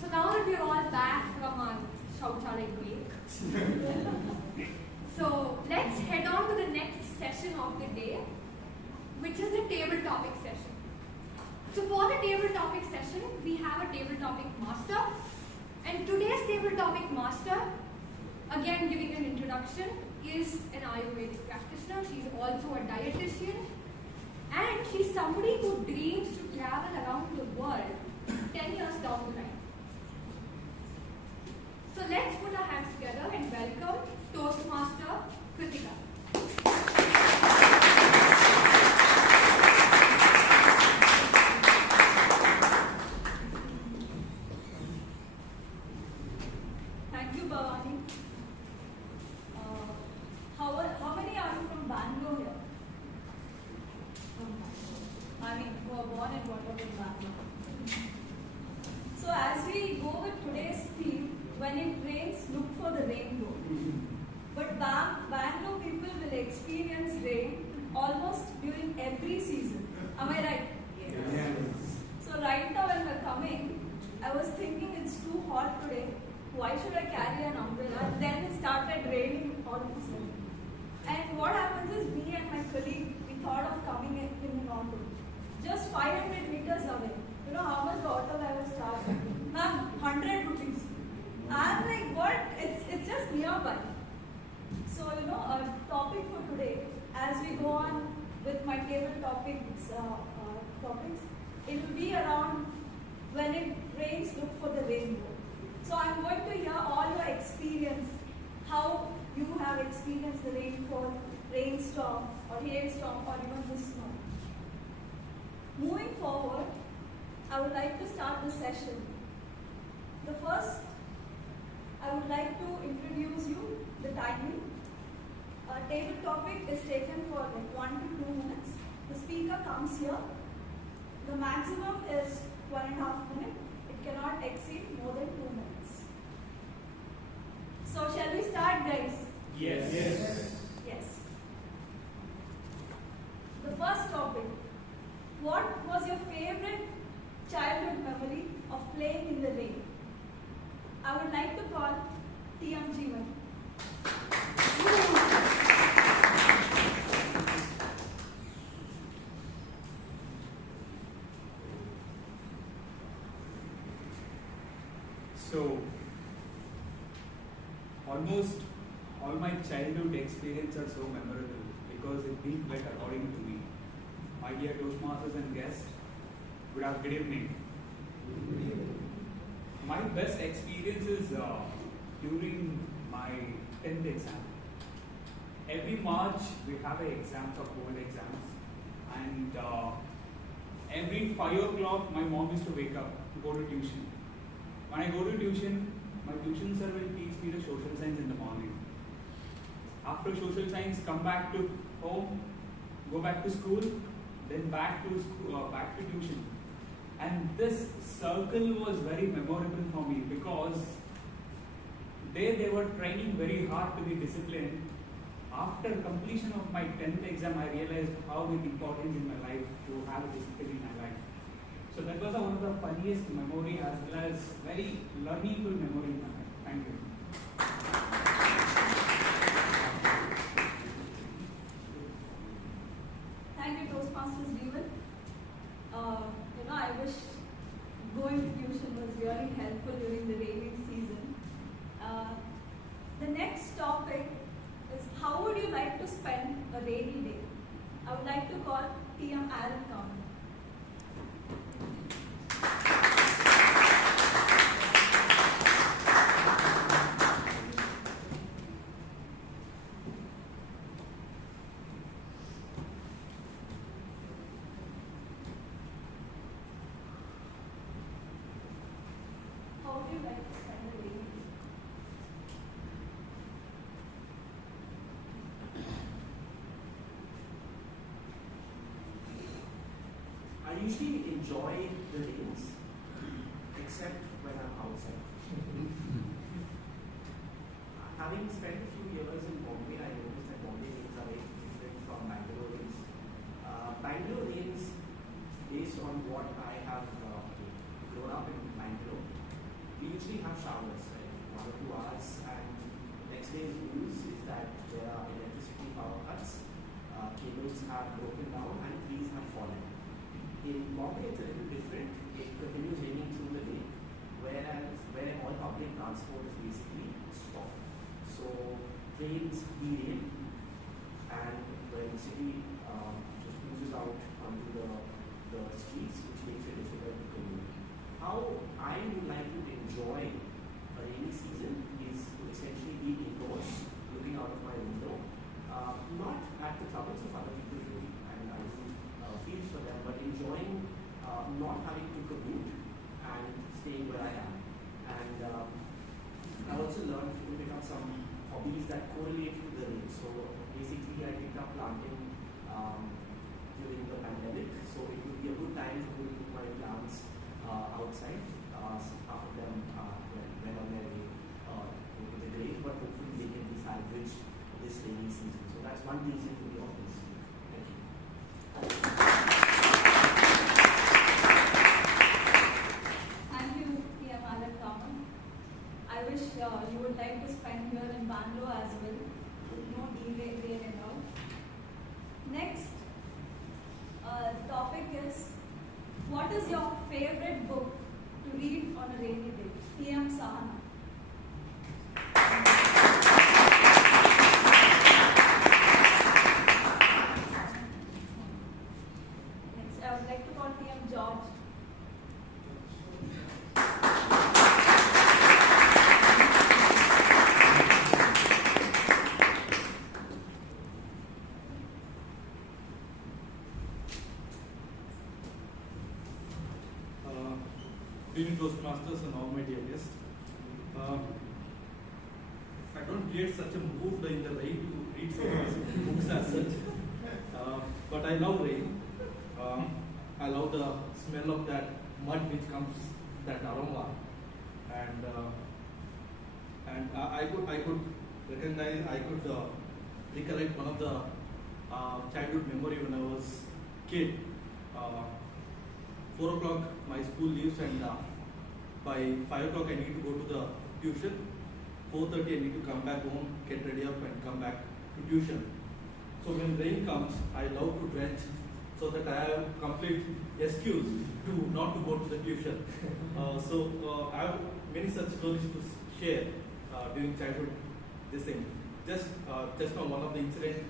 So now that we're all back from our Shauchalaya break, so let's head on to the next session of the day, which is the table topic session. So for the table topic session, we have a table topic master, and today's table topic master, again giving an introduction, is an Ayurvedic practitioner. She's also a dietitian, and she's somebody who dreams to travel around the world 10 years down the line. So let's put our hands together and welcome Toastmaster Kritika. Thank you, Bhavani. How many are you from Bangalore here? I mean, who are born and brought up in Bangalore. So as we go with today's theme, when it rains, look for the rainbow. But Bangalore people will experience rain almost during every season. Am I right? Yes. So right now when we're coming, I was thinking it's too hot today. Why should I carry an umbrella? Then it started raining all of a sudden. And what happens is me and my colleague, we thought of coming in an auto. Just 500 meters away. You know how much the auto driver charged? Ma'am, 100 rupees. I'm like, what? It's just nearby. So, a topics. It will be around when it rains, look for the rainbow. So I'm going to hear all your experience, how you have experienced the rainfall, rainstorm, or hailstorm, or even the snow. Moving forward, I would like to start the session. The first, I would like to introduce you the timing. Table topic is taken for like 1 to 2 minutes. The speaker comes here. The maximum is 1.5 minutes. It cannot exceed more than 2 minutes. So shall we start, guys? Yes. Yes. The first topic. What was your favorite childhood memory of playing in the rain? I would like to call T.M. Jeevan. So, almost all my childhood experiences are so memorable because it being wet according to me. My dear Toastmasters and guests, good evening. My best experience is during my 10th exam. Every March we have exams of board exams, and every 5 o'clock my mom used to wake up to go to tuition. When I go to tuition, my tuition sir will teach me the social science in the morning. After social science, come back to home, go back to school, then back to tuition. And this circle was very memorable for me because they were training very hard to be disciplined. After completion of my 10th exam, I realized how it important in my life to have discipline in my life. So that was one of the funniest memory as well as very learningful memory in my life. Thank you. Thank you, Toastmasters Jeevan. I wish going to tuition was really helpful during the rainy season. The next topic is how would you like to spend a rainy day? I would like to call T.M. Aaron Kaur. How would you like to spend a rainy day? I usually enjoy the rains, except when I'm outside. Having spent a few years in Bombay, I noticed that Bombay rains are very different from Bangalore rains. Bangalore rains, based on what I have grown up in Bangalore, we usually have showers, right? 1 or 2 hours, and next day's news is that there are electricity power cuts, cables have broken down, and trees have fallen. In Bombay, it's a little different. It continues raining through the day, whereas where all public transport is basically stopped. So trains derail, and the city just oozes out onto the streets, which makes it difficult to commute. How I would like to enjoy a rainy season is to essentially be indoors, looking out of my window, not at the troubles of other people really, and I do feel for them, but enjoying not having to commute and staying where I am. And I also learned to pick up some hobbies that correlate with the rain. So basically, I picked up planting during the pandemic. So it would be a good time for me to put my plants outside. Half of them went on their way into the grave, but hopefully they can be salvaged this rainy season. So that's one reason to be optimistic. Thank you. Thank you, T.M. Aaron Kaur. I wish you would like to spend here in Bangalore as well, with no delay and all. Next topic is, what is your favorite book to read on a rainy day? T.M. Sahana. being Toastmasters and all my dear guests. I don't create such a mood in the rain to read some of these books as such. But I love rain. I love the smell of that mud which comes, that aroma. And I could recognize, I could recollect one of the childhood memory when I was kid. 4 o'clock my school leaves, and by 5 o'clock I need to go to the tuition. 4:30 I need to come back home, get ready up and come back to tuition. So when rain comes, I love to drench so that I have complete excuse to not to go to the tuition. I have many such stories to share during childhood. This thing, just now one of the incident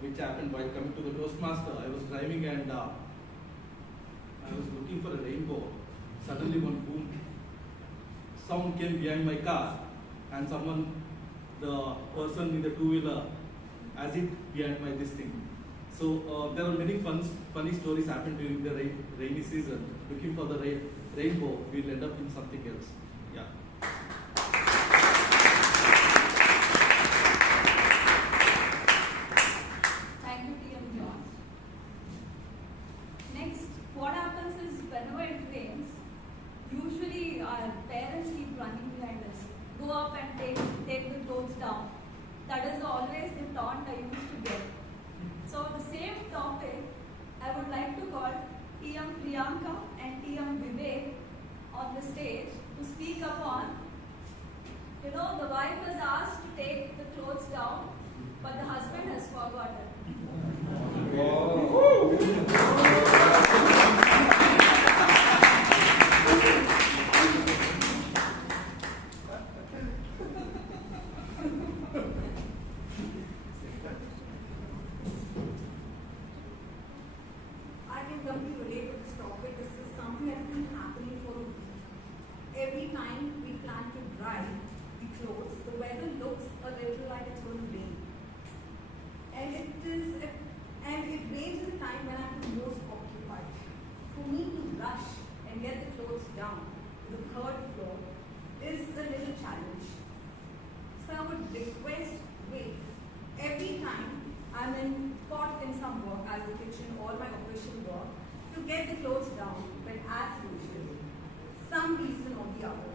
which happened while coming to the Toastmaster. I was driving and I was looking for a rainbow. Suddenly one boom, sound came behind my car, and the person in the two-wheeler, as it behind my this thing. So there are many funny stories happen during the rainy season. Looking for the rainbow, we'll end up in something else. Yeah. Thank you, T.M. John. Next, what happens is whenever it rains, usually our parents keep running behind us. Go up and take the clothes down. That is always the taunt I used to get. So the same topic, I would like to call T.M. Priyanka and T.M. Vivek on the stage to speak upon. The wife was asked to take the clothes down, but the husband has forgotten. I can completely relate to this topic. This is something that's been happening for a week. Every time we plan to dry the clothes, the weather looks a little like it's going to rain. And it rains at a time when I'm the most occupied. For me to rush and get the clothes down to the third floor is a little challenge. So I would request wait every time I'm caught in some work as the kitchen or my official work to get the clothes down, but as usual, some reason or the other.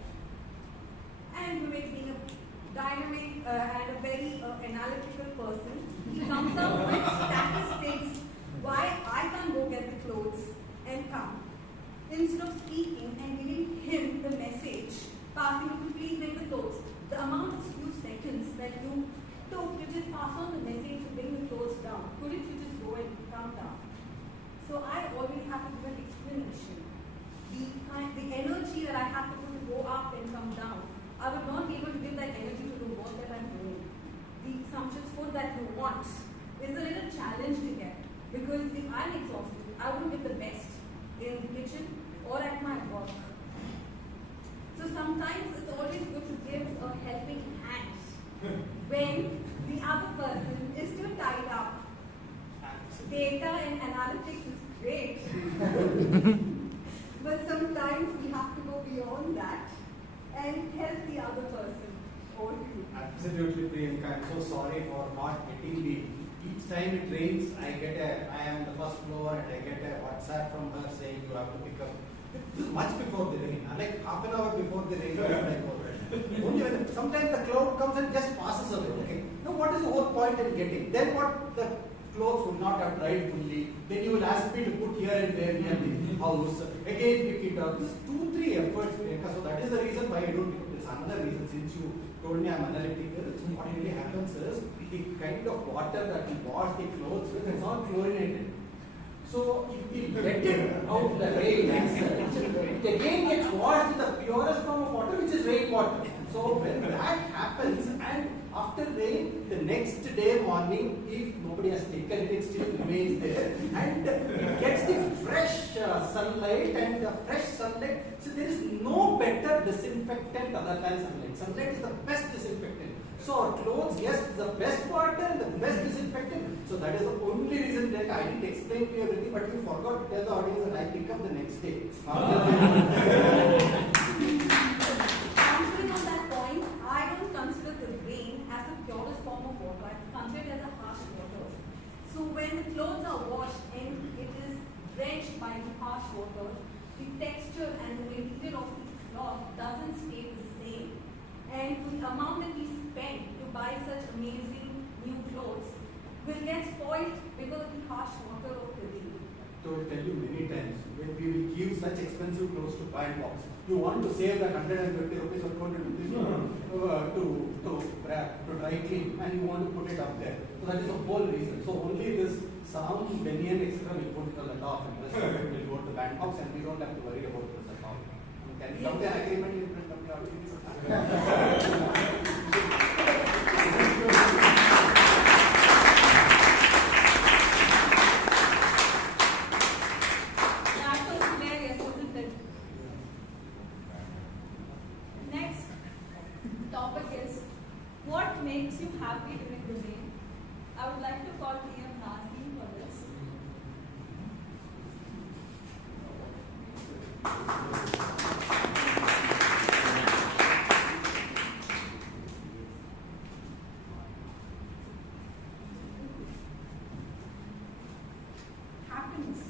And Vivek being a dynamic and a very analytical person, he comes up with statistics why I can't go get the clothes and come. Instead of speaking and giving him the message, passing him to please bring the clothes, the amount of few seconds that you took to just pass on the message to bring the clothes down, couldn't you just go and come down? So I always have to give an explanation. The energy that I have to put to go up and come down, I would not be able to give that energy to the work that I'm doing. The sumptuous food that you want is a little challenge to get, because if I'm exhausted, I won't give the best in the kitchen or at my work. So sometimes it's always good to give a helping hand when the other person is too tied up. Data and analytics is great, but sometimes we have to go beyond that and help the other person. Or you. Absolutely, Priyanka. I'm so sorry for not getting the. Each time it rains, I am the first floor and I get a WhatsApp from her saying you have to pick up. This is much before the rain. Like half an hour before the rain. Only when sometimes the cloud comes and just passes away. Okay. Now what is the whole point in getting? Then what? The clothes would not have dried fully. Then you will ask me to put here and there near the house. Again pick it up. This is 2-3 efforts, Priyanka. So that is the reason why I don't. There's another reason, since you told me I'm analytical. What really happens is the kind of water that we wash the clothes with is all chlorinated. So if we let it out the rain, it again gets washed in the purest form of water, which is rainwater. So when that happens, and after rain, the next day morning, if nobody has taken it, it still remains there, and it gets the fresh sunlight, and the fresh sunlight. So there is no better disinfectant other than sunlight. Sunlight is the best disinfectant. So our clothes, yes, the best water and the best disinfectant. So that is the only reason that I didn't explain to you everything, but you forgot to tell the audience that I pick up the next day. Answering on that point, I don't consider the rain as the purest form of water. I consider it as a harsh water. So when the clothes are washed and it is drenched by the harsh water, the texture and the material of each cloth doesn't stay the same. And for the amount that we spend to buy such amazing new clothes will get spoiled because of the harsh water of the rain. So I tell you many times, when we will give such expensive clothes to buy box, you want to save that 150 rupees or 200 rupees to dry clean, and you want to put it up there. So that is the whole reason. So only this some banyan etc. will put it on the top, and the rest of it will go to the band box, and we don't have to worry about this at all. Can you come to an agreement in front of the audience? That was hilarious, wasn't it? Next topic is what makes you happy during the day? I would like to call PM Nazim for this. Happiness,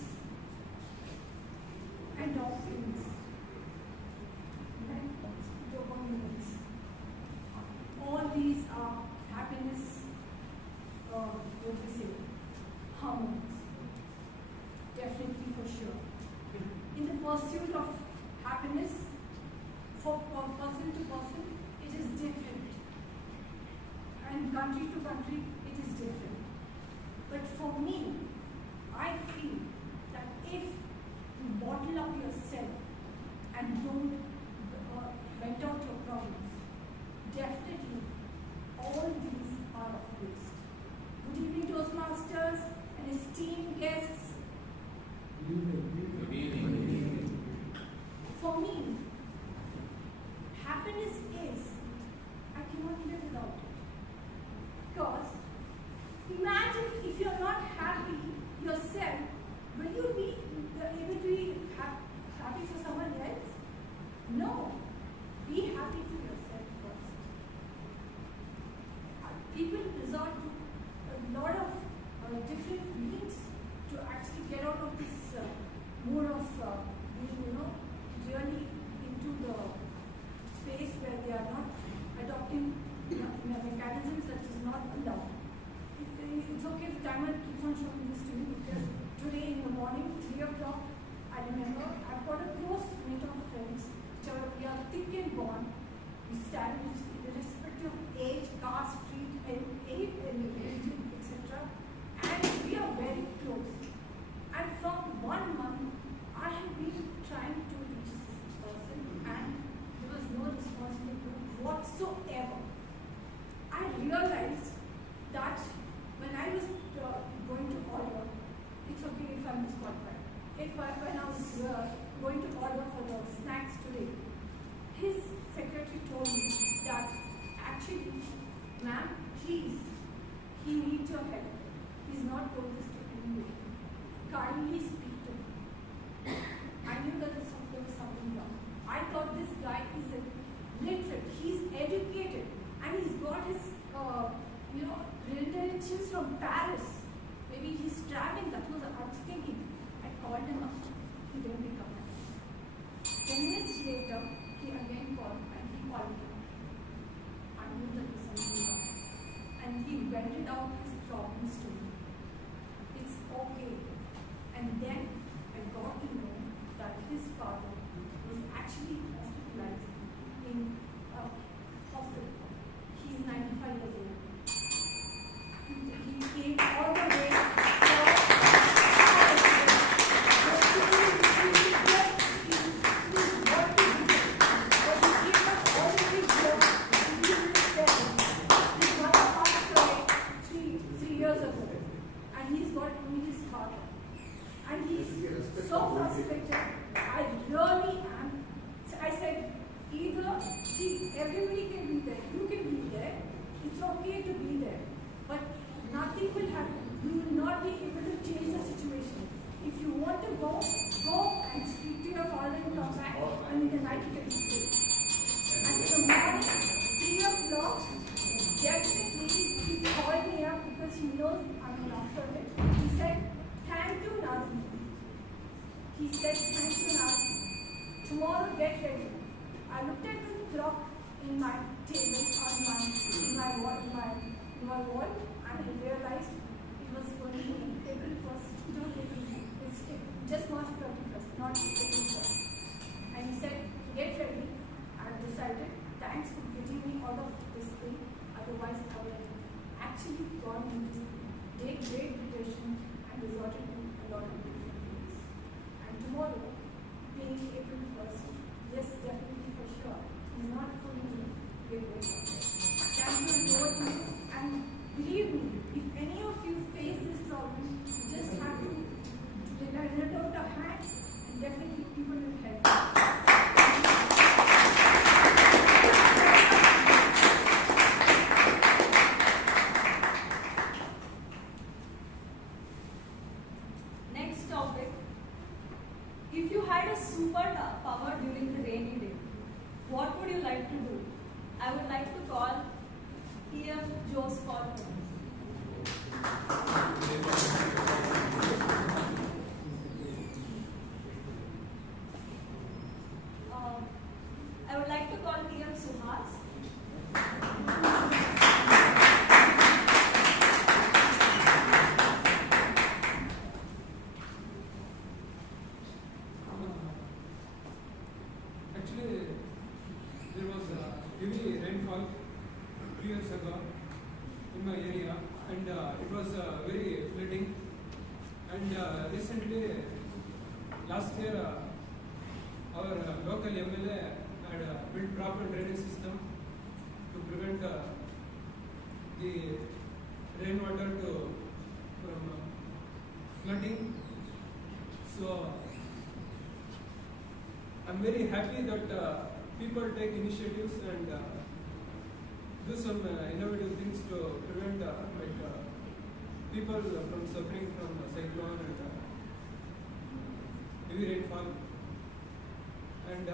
endorphins, dopamines. All these are happiness, what we say, hormones. Definitely for sure. In the pursuit of happiness, from person to person, it is different. And country to country, it is different. But for me, I feel that if you bottle up yourself and don't vent out your problems, definitely all these are of waste. Good evening, Toastmasters and esteemed guests. Good evening. For me, happiness is, I cannot live without it. Because imagine if you're not happy yourself, will you be able to be happy for someone else? No. Be happy for yourself first. People resort to a lot of different means to actually get out of this mode of being, really into the space where they are not adopting mechanisms that is not allowed. It's okay, the timer keeps on showing this to me because today in the morning, 3 o'clock, I remember I've got a close mate of friends, we are thick and bond. We stand irrespective of age, caste, creed, and religion, etc. And we are very close. And from 1 month, I have been trying to reach this person, and there was no responsibility whatsoever. I realized that when I was going to order, it's okay if I'm disqualified. When I was going to order for the snacks today, his secretary told me that actually, ma'am, please, he needs your help. He's not told this to anybody. Kindly speak to him. I knew that there was something wrong. I thought this guy is literate, he's educated, and he's got his credentials from Paris. Maybe he's traveling, that was I was thinking. I called him up, he didn't pick up. 10 minutes later, he again called and he called me. I knew that there was something wrong. And he vented out his problems to me. It's okay. And then I got to know that his father was actually hospitalized in a hospital. He's 95 years old. He came all the way so frustrated. I really am. So I said, either, see, everybody can be there. You can be there. It's okay to be there. But nothing will happen. You will not be able to change the go and speak to your father and come back, and in the night you can sleep. And in the morning, 3 o'clock, definitely he called me up because he knows I'm an alcoholic. He said, thank you, Nazi. He said, thank you, Nazi. Tomorrow, get ready. I looked at the clock in my table, in my wall, and I realized it was going to be April 1st, not April 1st. It's just March 31st, not April 1st. And he said, get ready. I decided, thanks for getting me out of this thing, otherwise I would have actually gone into great depression and resorted to a lot of different things. And tomorrow, being April 1st, yes, definitely for sure, is not fully get rid of it. Thank you over to you, and believe me, if any of you face this problem, you just have to let out a hand, and definitely people will help you. Next topic. If you had a super power during the rainy day, what would you like to do? I would like to call here Joe Scott. I would like to call TM Suhas. Actually, there was heavy rainfall 3 years ago in my area, and it was very flooding. And recently, last year, our local MLA had built proper drainage system to prevent the rainwater from flooding. So I'm very happy that people take initiatives and do some innovative things to prevent people from suffering from cyclone and heavy rainfall. And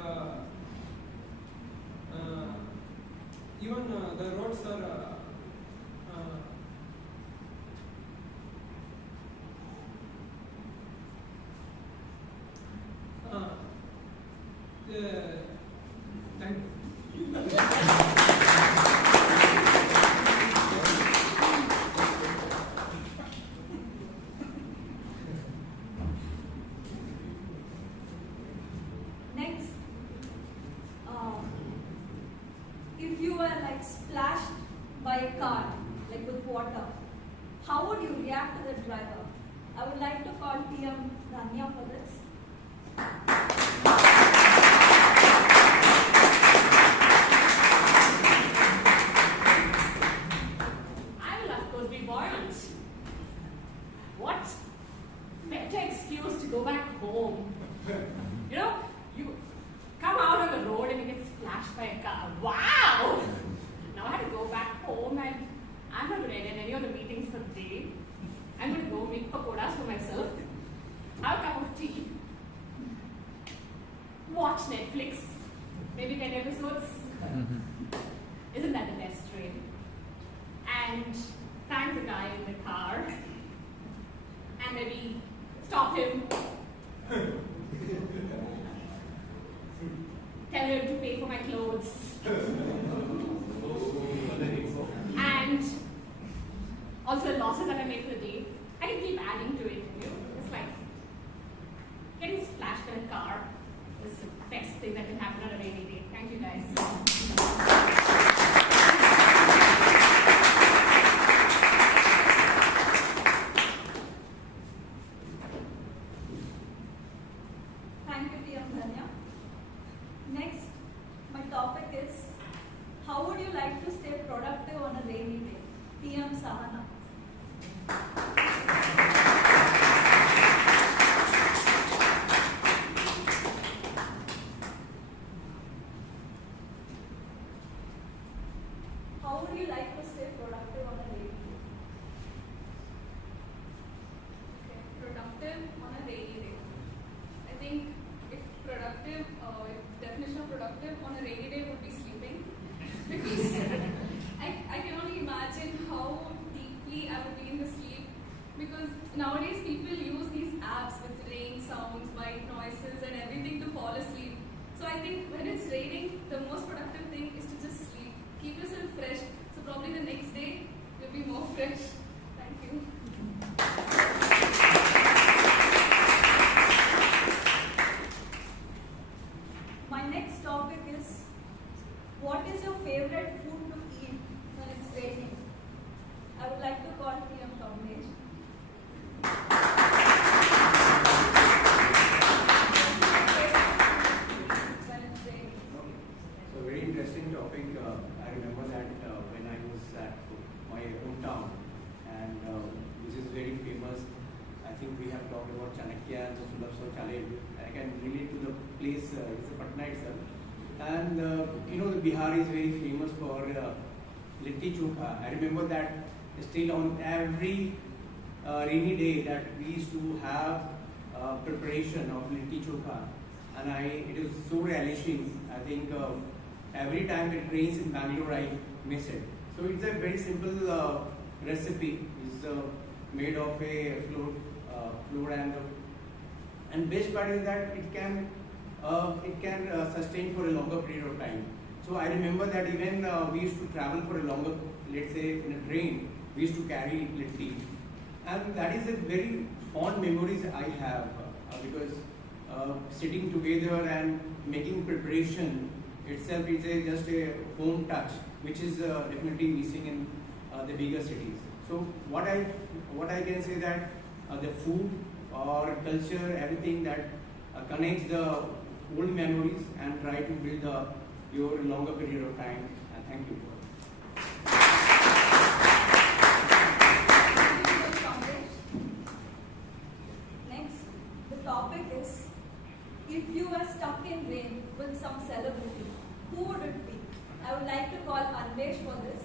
even the roads are thank you. Next, if you were like splashed by a car, like with water, how would you react to the driver? I would like to call TM Dhanya for this. I will of course be buoyant. What better excuse to go back home? You know, you come out on the road and you get splashed by a car. Wow! Now I have to go back home and I'm not going to attend any of the meetings for the day. I'm going to go make pakoras for myself, have a cup of tea, watch Netflix, maybe 10 episodes. Isn't that the best way? And thank the guy in the car and maybe stop him. Tell him to pay for my clothes. And also the losses that I made for the day, I can keep adding to it. You know? It's like getting splashed in a car is the best thing that can happen on a rainy day. Thank you guys. Nowadays, people use these apps with rain sounds, white noises, and everything to fall asleep. So I think when it's raining, the most productive thing is to just sleep. Keep yourself fresh. So probably the next day you'll be more fresh. Thank you. My next topic is, what is your favorite food to eat when it's raining? I would like to call PM Kamlesh. When it's raining. So very interesting topic. I remember that when I was at my hometown, and which is very famous. I think we have talked about Chanakya and the Sulabh Chale. I can relate to the place. It's a Patna itself, and you know the Bihar is very famous for litti chokha. I remember that still on every rainy day that we used to have preparation of litti chokha, and it is so relishing. I think every time it rains in Bangalore, I miss it. So it's a very simple recipe. It's made of a flour and best part is that it can sustain for a longer period of time. So I remember that even we used to travel for a longer, let's say in a train, we used to carry litti, and that is a very fond memories I have because sitting together and making preparation itself is just a home touch, which is definitely missing in the bigger cities. So what I can say that the food or culture, everything that connects the old memories and try to build your longer period of time. Thank you. Next, the topic is, if you were stuck in rain with some celebrity, who would it be? I would like to call Anvesh for this.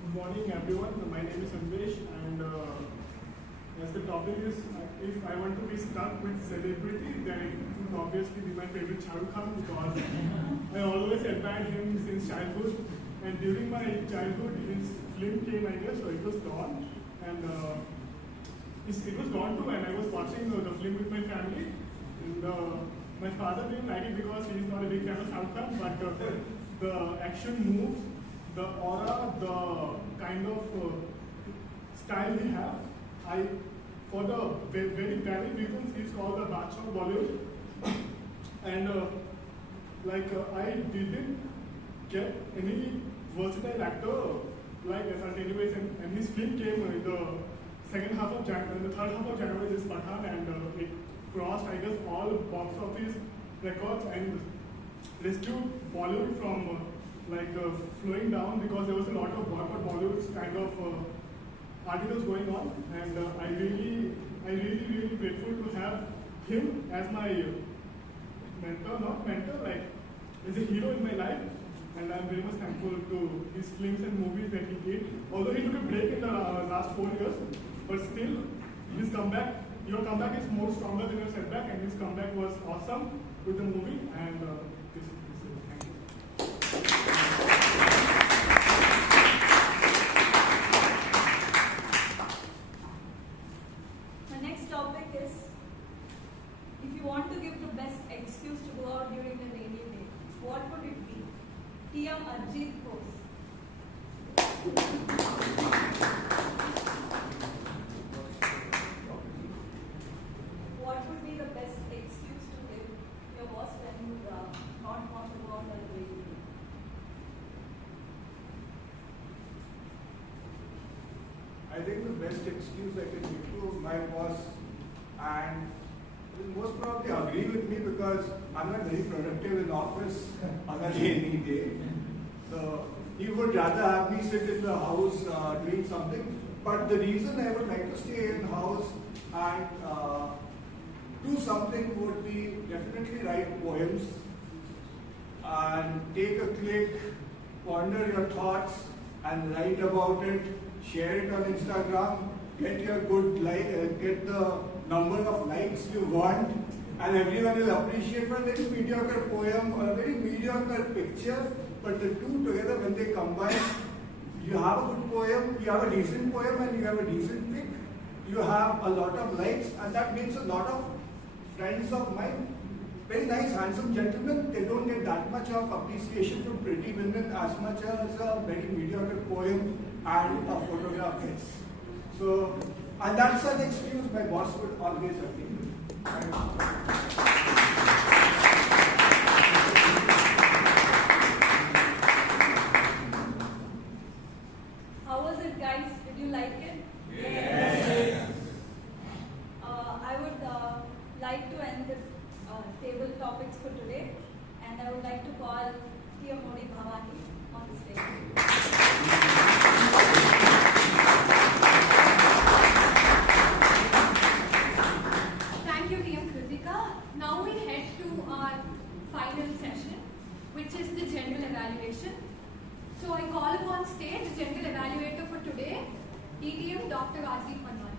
Good morning, everyone. My name is Anvesh, and as the topic is, if I want to be stuck with celebrity, then it would obviously be my favorite Shah Rukh Khan because I always admired him since childhood. And during my childhood, his film came, I guess, so it was gone, and it was gone too. And I was watching the film with my family, and my father didn't like it because he is not a big fan of Shah Rukh Khan, but the action moves, the aura, the kind of style he have, for the very valid reasons, he's called the Badshah of Bollywood. And I didn't get any versatile actor like SRT anyways, and his film came in the second half of January, the third half of January, this Pathan, and it crossed, I guess, all box office records and rescued Bollywood from flowing down because there was a lot of boycott Bollywood's kind of articles going on, and I really grateful to have him as my mentor, not mentor, like as a hero in my life, and I'm very much thankful to his films and movies that he did. Although he took a break in the last 4 years, but still his comeback, your comeback is more stronger than your setback, and his comeback was awesome with the movie, and this is thank you. My next topic is, if you want to give the best excuse to go out during a rainy day, what would it be? TM Arjit Bose. What would be the best excuse to give your boss when you not want to go out on a rainy day? I think the best excuse I can give to my boss, and he will most probably agree with me because I'm not very productive in office on a rainy day. So he would rather have me sit in the house doing something. But the reason I would like to stay in the house and do something would be definitely write poems and take a click, ponder your thoughts and write about it, share it on Instagram, get your good get the number of likes you want, and everyone will appreciate for a very mediocre poem or a very mediocre picture, but the two together, when they combine, you have a good poem, you have a decent poem, and you have a decent pic, you have a lot of likes, and that makes a lot of friends of mine very nice, handsome gentlemen. They don't get that much of appreciation from pretty women as much as a very mediocre poem and a photograph gets. So, and that's an excuse my boss would always have given. How was it, guys? Did you like it? Yes. I would like to end this table topics for today, and I would like to call Tia Modi Bhavani on stage. Thank you, TM Kritika. Now we head to our final session, which is the general evaluation. So I call upon stage the general evaluator for today, DTM Dr. Rajiv Manwani.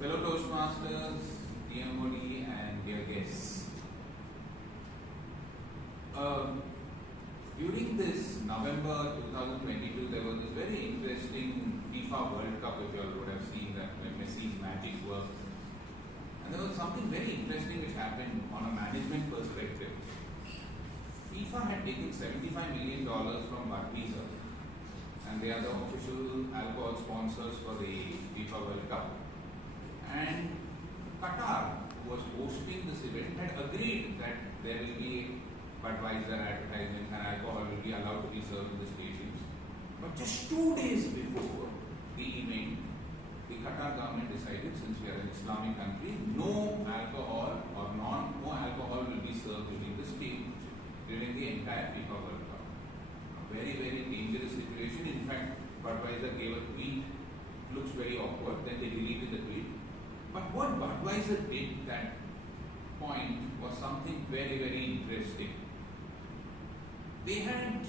Fellow Toastmasters, TMOD, and dear guests. During this November 2022, there was this very interesting FIFA World Cup, which you all would have seen, that Messi's magic work. And there was something very interesting which happened on a management perspective. FIFA had taken $75 million from Budweiser, and they are the official alcohol sponsors for the FIFA World Cup. And Qatar, who was hosting this event, had agreed that there will be Budweiser advertisements and alcohol will be allowed to be served in the stadiums. But just 2 days before the event, the Qatar government decided, since we are an Islamic country, no alcohol will be served during the stadiums during the entire FIFA World Cup. A very, very dangerous situation. In fact, Budweiser gave a tweet, looks very awkward, then they deleted the tweet. But what Budweiser did that point was something very, very interesting. They had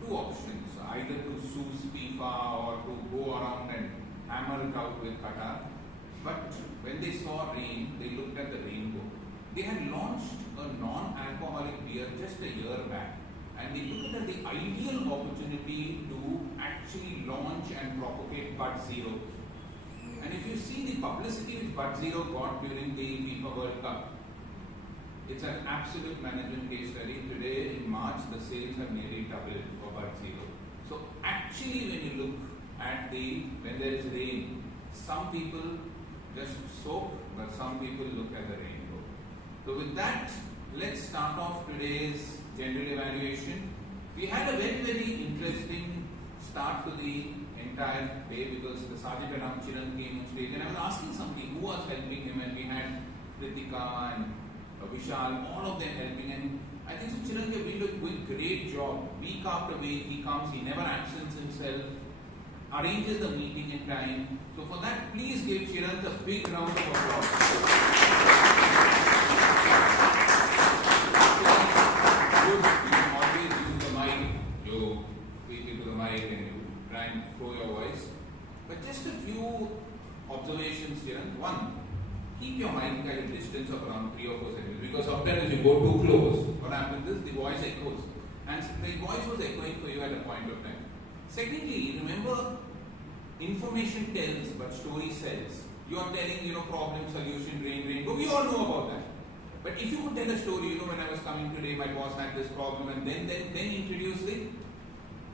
two options, either to sue FIFA or to go around and hammer it out with Qatar. But when they saw rain, they looked at the rainbow. They had launched a non-alcoholic beer just a year back, and they looked at the ideal opportunity to actually launch and propagate Bud Zero. And if you see the publicity which Bud Zero got during the FIFA World Cup, it's an absolute management case study. Today in March, the sales have nearly doubled for Bud Zero. So actually, when you look at when there is rain, some people just soak, but some people look at the rainbow. So with that, let's start off today's general evaluation. We had a very, very interesting start to the entire day because the Sergeant at Arms Chiran came on stage, and I was asking somebody who was helping him, and we had Kritika and Vishal, all of them helping, and I think so Chiran gave a great job. Week after week he comes, he never absents himself, arranges the meeting in time. So for that, please give Chiran a big round of applause. You always use the mic, you speak into the mic and you try and throw your voice. But just a few observations, Chiran. One, keep your mic at a distance of around 3 or 4 seconds, because sometimes if you go too close, what happens is the voice echoes. And the voice was echoing for you at a point of time. Secondly, remember, information tells, but story sells. You are telling, problem, solution, rain, but we all know about that. But if you could tell a story, when I was coming today, my boss had this problem, and then introduce the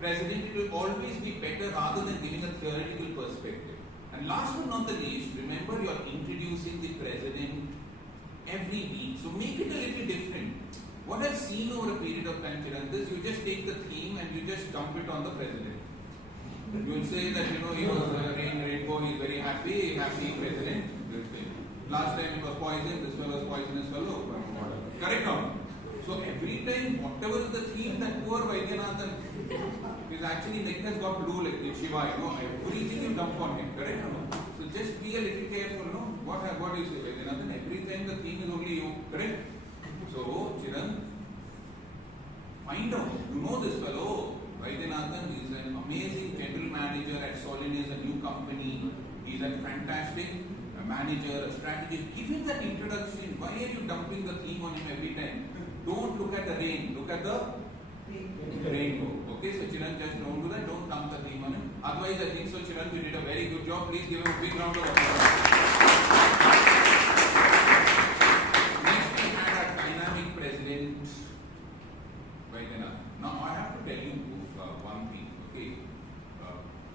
president, it will always be better rather than giving a theoretical perspective. And last but not the least, remember you are introducing the president every week. So make it a little different. What I've seen over a period of time, Chiran, is you just take the theme and you just dump it on the president. You will say that, he was rainbow, he's very happy president. Last time it was poison, this fellow was poisonous fellow. Correct now? So every time, whatever is the theme, that poor Vaidyanathan, his actually neck has got blue like in Shiva, everything you dump on him, correct now? So just be a little careful, What do you say, Vaidyanathan? Every time the theme is only you, correct? So, Chiran, find out, you know this fellow, Vaidyanathan is an amazing general manager at Solin's, a new company. He's a fantastic manager, a strategist. Give him that introduction. Why are you dumping the theme on him every time? Don't look at the rain, look at the rainbow. Okay, so Chiran, just don't do that. Don't dump the theme on him. Otherwise, I think so, Chiran, you did a very good job. Please give him a big round of applause. Next, we had our dynamic president, Vaidyanathan. Now, I have to tell you one thing, okay?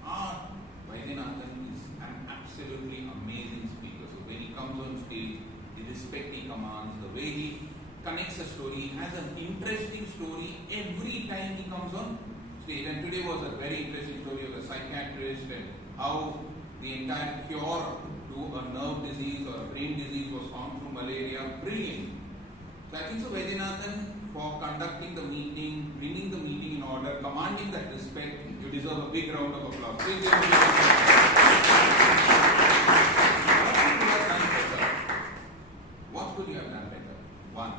Our Vaidyanathan is an absolutely amazing speaker. So, when he comes on stage, the respect he commands, the way he connects a story, has an interesting story every time he comes on stage. And today was a very interesting story of a psychiatrist and how the entire cure to a nerve disease or a brain disease was found through malaria. Brilliant. So I think so, Vaidyanathan, for conducting the meeting, bringing the meeting in order, commanding that respect, you deserve a big round of applause. Please give him a big round of applause. What could you have done better? One.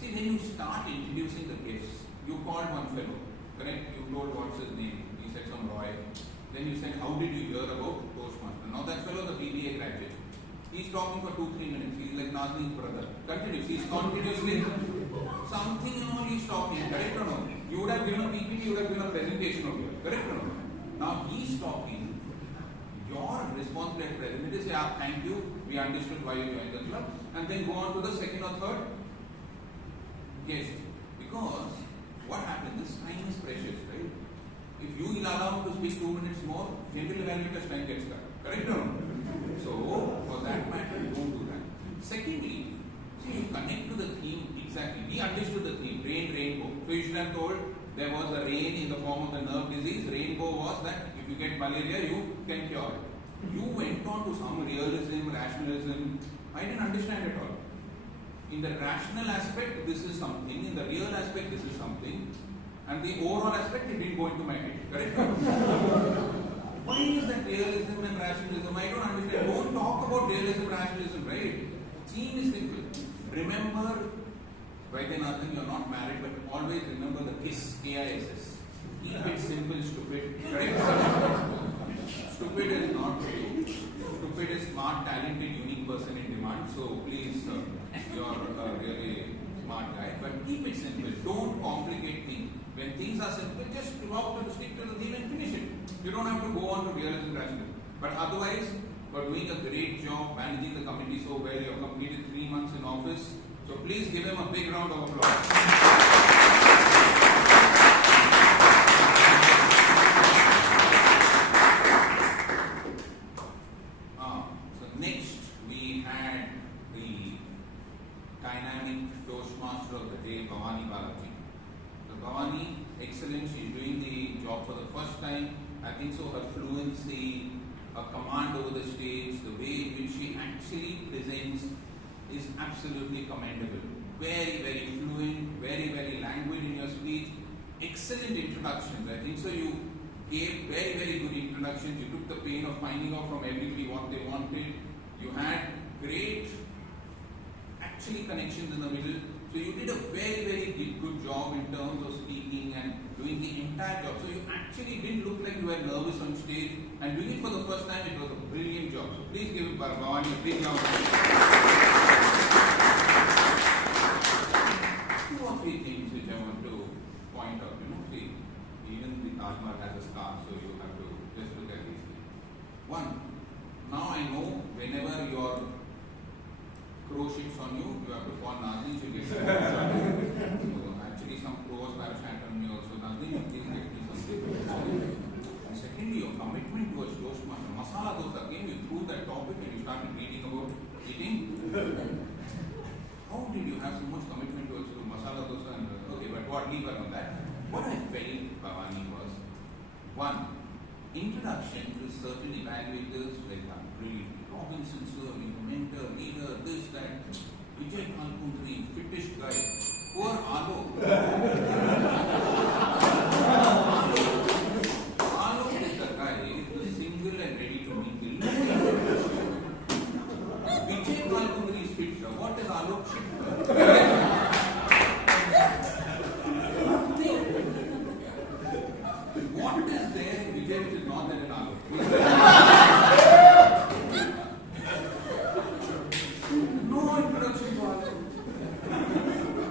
See, when you start introducing the guests, you called one fellow, correct? You told what's his name. He said some Roy. Then you said, how did you hear about Toastmaster? Now that fellow is a BBA graduate. He's talking for 2-3 minutes. He's like Nazneen's brother. Continues. He's continuously something and all he's talking. Correct or no? You would have given a PPT, you would have given a presentation of it. Correct or no? Now he's talking. Your responsibility as president is, yeah, thank you. We understood why you joined the club. And then go on to the second or third. Yes, because what happened? This time is precious, right? If you allow him to speak 2 minutes more, general evaluator's time gets cut. Correct or no? So, for that matter, don't do that. Secondly, see, you connect to the theme exactly. He understood the theme, rain, rainbow. So you should have told there was a rain in the form of the nerve disease. Rainbow was that if you get malaria, you can cure it. You went on to some realism, rationalism. I didn't understand at all. In the rational aspect, this is something. In the real aspect, this is something. And the overall aspect, it didn't go into my head. Correct? Why is that realism and rationalism? I don't understand. Don't talk about realism, rationalism, right? Theme is simple. Remember, Vaidyanathan, you're not married, but always remember the KISS, K-I-S-S. Keep it simple, stupid. Correct? Stupid is not true. Stupid is smart, talented, unique person in demand. So please, you're a really smart guy. But keep it simple. Don't complicate things. When things are simple, just stick to the theme and finish it. You don't have to go on to realism, rationalism. But otherwise, you're doing a great job managing the committee so well. You have completed 3 months in office. So please give him a big round of applause. So next we had the dynamic Toastmaster of the day, Bhavani Balaji. So Bhavani, excellent. She's doing the job for the first time. I think so. Her fluency, her command over the stage, the way in which she actually presents is absolutely commendable. Very, very fluent, very, very languid in your speech. Excellent introductions. I think so. You gave very, very good introductions. You took the pain of finding out from everybody what they wanted. You had great, actually, connections in the middle. So you did a very, very good job in terms of speaking and doing the entire job. So you actually didn't look like you were nervous on stage, and doing it for the first time, it was a brilliant job. So please give Bhavani a big round of applause. 2 or 3 things which I want to point out. See, even the Taj Mahal has a scar, so you have to just look at these things. One, now I know whenever your crow shits on you, you have to call Nazneen to get it. So actually some crows parasite on me also. Nazneen, please get me something. And secondly, your commitment towards Toastmaster. Masala dosa came, you threw that topic and you started reading about eating. How did you have so much commitment towards masala One, introduction to certain evaluators like Robinson sir, mentor, leader, this, that, Vijay Kalpundri, fittish guy. Poor Alok. Alok is the guy who is single and ready to mingle. Vijay Kalpundri is fit. What is Alok shit? What is there in Vijay which is not there in Alok? No introduction to Alok.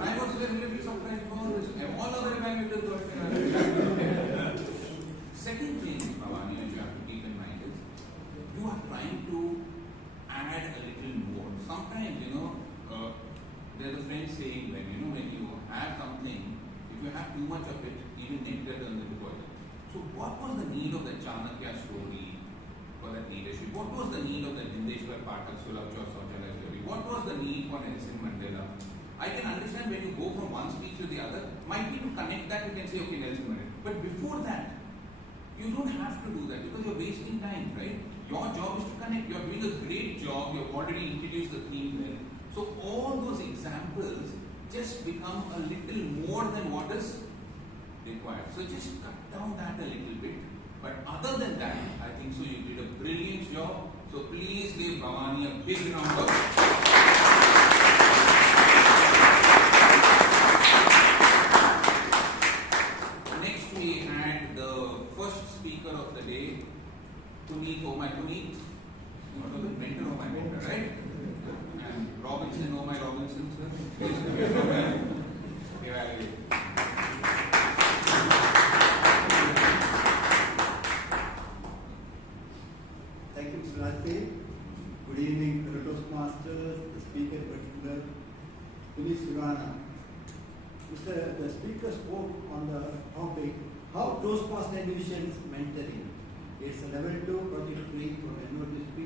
I was very little surprised for this. All other evaluators were Second thing, Bhavani, which you have to keep in mind is you are trying to add a little more. Sometimes, there's a friend saying when when you have something, if you have too much of it, even nectar turns into poison. So what was the need of the Chanakya story for that leadership? What was the need of the Hindeshwar Pathak Sulabh Saujala story? What was the need for Nelson Mandela? I can understand when you go from one speech to the other, might be to connect that you can say, okay, Nelson Mandela. But before that, you don't have to do that because you're wasting time, right? Your job is to connect. You're doing a great job. You've already introduced the theme there. So all those examples just become a little more than what is required. So just cut down that a little bit. But other than that, I think so you did a brilliant job. So please give Bhavani a big round of Next we had the first speaker of the day, Puneet, oh my Puneet. What was it? Mentor, oh my mentor, right? And Robinson, oh my Robinson, sir. Please evaluate. Thank you, Mr. Rajpal. Good evening, the Toastmasters, the speaker in particular, Puneet Surana. The speaker spoke on the topic, how Toastmaster individuals mentoring. It's a level 2 project training from NOTSP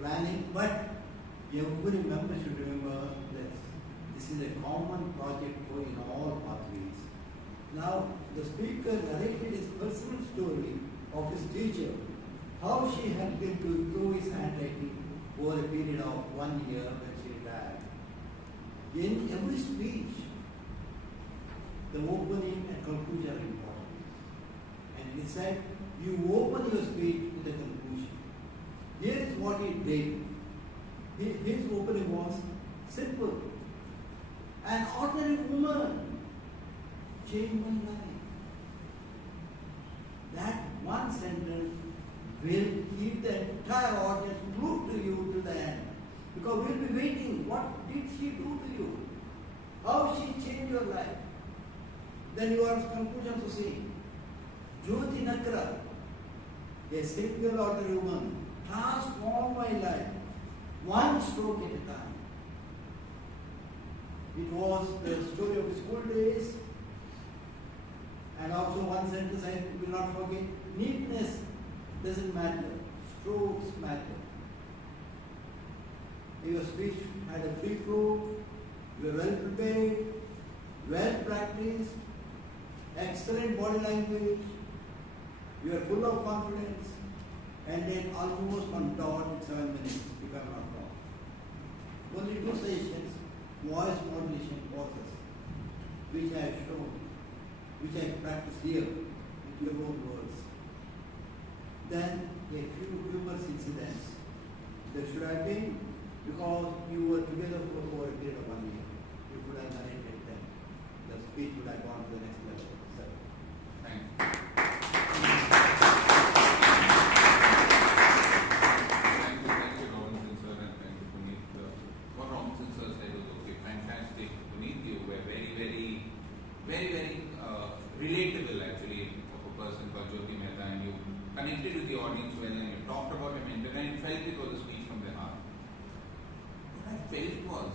planning, but every member should remember that this is a common project for in all pathways. Now, the speaker narrated his personal story of his teacher, how she helped him to improve his handwriting over a period of 1 year when she retired. In every speech, the opening and conclusion are important. And he said, you open your speech with a conclusion. Here is what he did. His opening was simple. An ordinary woman changed my life. That one sentence will keep the entire audience glued to you till the end. Because we'll be waiting. What did she do to you? How she changed your life? Then you are conclusion to see. Jyoti Nakra, a single ordinary woman, transformed my life, one stroke at a time. It was the story of his school days, and also one sentence I will not forget, neatness doesn't matter, strokes matter. Your speech had a free flow, you were well prepared, well practiced, excellent body language, you are full of confidence, and then almost on dot in 7 minutes, if I am not wrong. Only 2 sessions, voice modulation courses, which I have shown, which I practiced here, with your own words. Then a few humorous incidents. There should have been, because you were together for over a period of 1 year. You could have narrated them. The speech would have gone to the next level. Sir. Thank you. Thank you, Robinson sir, and thank you, Puneet. What Robinson sir said was okay, fantastic. Puneet, you were very relatable actually of a person called Jyoti Mehta, and you connected with the audience well, and you talked about your mentor, and it felt it was a speech from the heart. What I felt was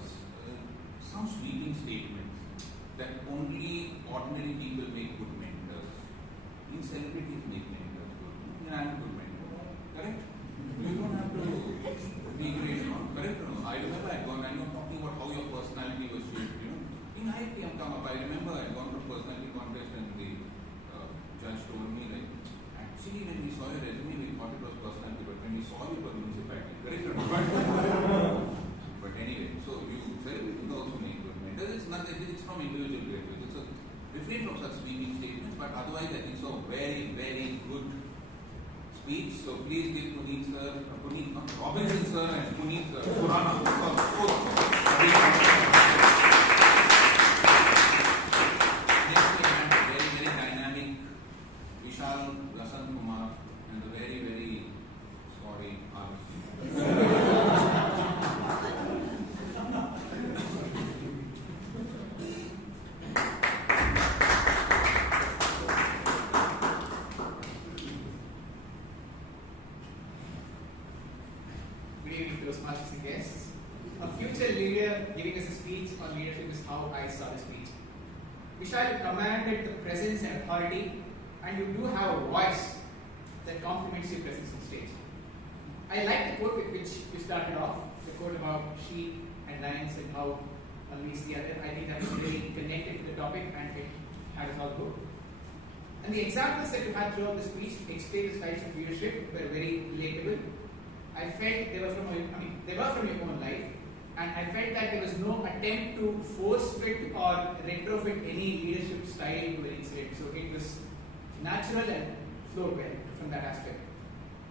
some sweeping statements that only ordinary people make good mentors. Even celebrities make mentors good. I'm a good mentor. Correct? You don't have to be great, no? Correct or no? I remember I had gone, I know talking about how your personality was shaped, In IIT come up, I remember I had gone to a personality contest and the judge told me like, saw your resume, we thought it was personality, but when we saw you for the municipality, correct or not? But anyway, so you celebrating also make good mentors. It's not, it's from individual to individual. So refrain from such sweeping statements, but otherwise I think so very, very good speech. So please give Puneet sir, Puneet, not Robinson sir and Puneet Surana. Next we have very, very dynamic Vishal Rasan Kumar and the very, very sorry Good evening, Toastmasters and guests. A future leader giving us a speech on leadership is how I saw the speech. Vishal, you commanded the presence and authority, and you do have a voice that complements your presence on stage. I like the quote with which you started off, the quote about sheep and lions and how one meets the other. I think that's really connected to the topic and it had us all good. And the examples that you had throughout the speech explained the styles of leadership were very relatable. I felt they were from your own life, and I felt that there was no attempt to force fit or retrofit any leadership style to an incident. So it was natural and flowed well from that aspect.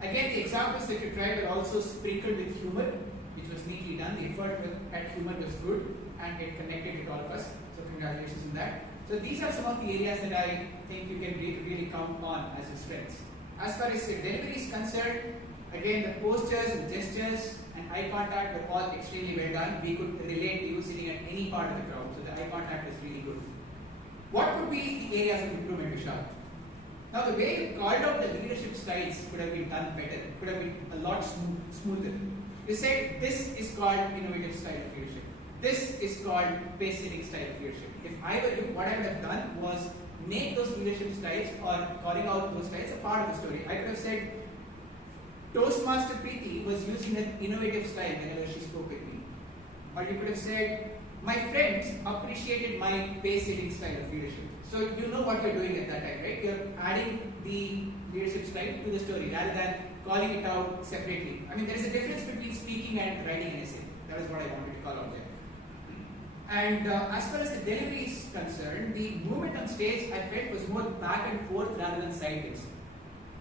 Again, the examples that you tried were also sprinkled with humor, which was neatly done. The effort at humor was good, and it connected with all of us. So congratulations on that. So these are some of the areas that I think you can really count on as your strengths. As far as the delivery is concerned, again, the postures, the gestures, and eye contact were all extremely well done. We could relate to you sitting at any part of the crowd, so the eye contact was really good. What could be the areas of improvement, Vishal? Now, the way you called out the leadership styles could have been done better, could have been a lot smoother. You said this is called innovative style of leadership. This is called pace-setting style of leadership. If I were you, what I would have done was make those leadership styles or calling out those styles a part of the story. I could have said, Toastmaster Preeti was using an innovative style whenever she spoke with me. Or you could have said, my friends appreciated my pace-setting style of leadership. So you know what you're doing at that time, right? You're adding the leadership style to the story rather than calling it out separately. I mean, there is a difference between speaking and writing an essay. That is what I wanted to call out there. And as far as the delivery is concerned, the movement on stage I felt was more back and forth rather than sideways.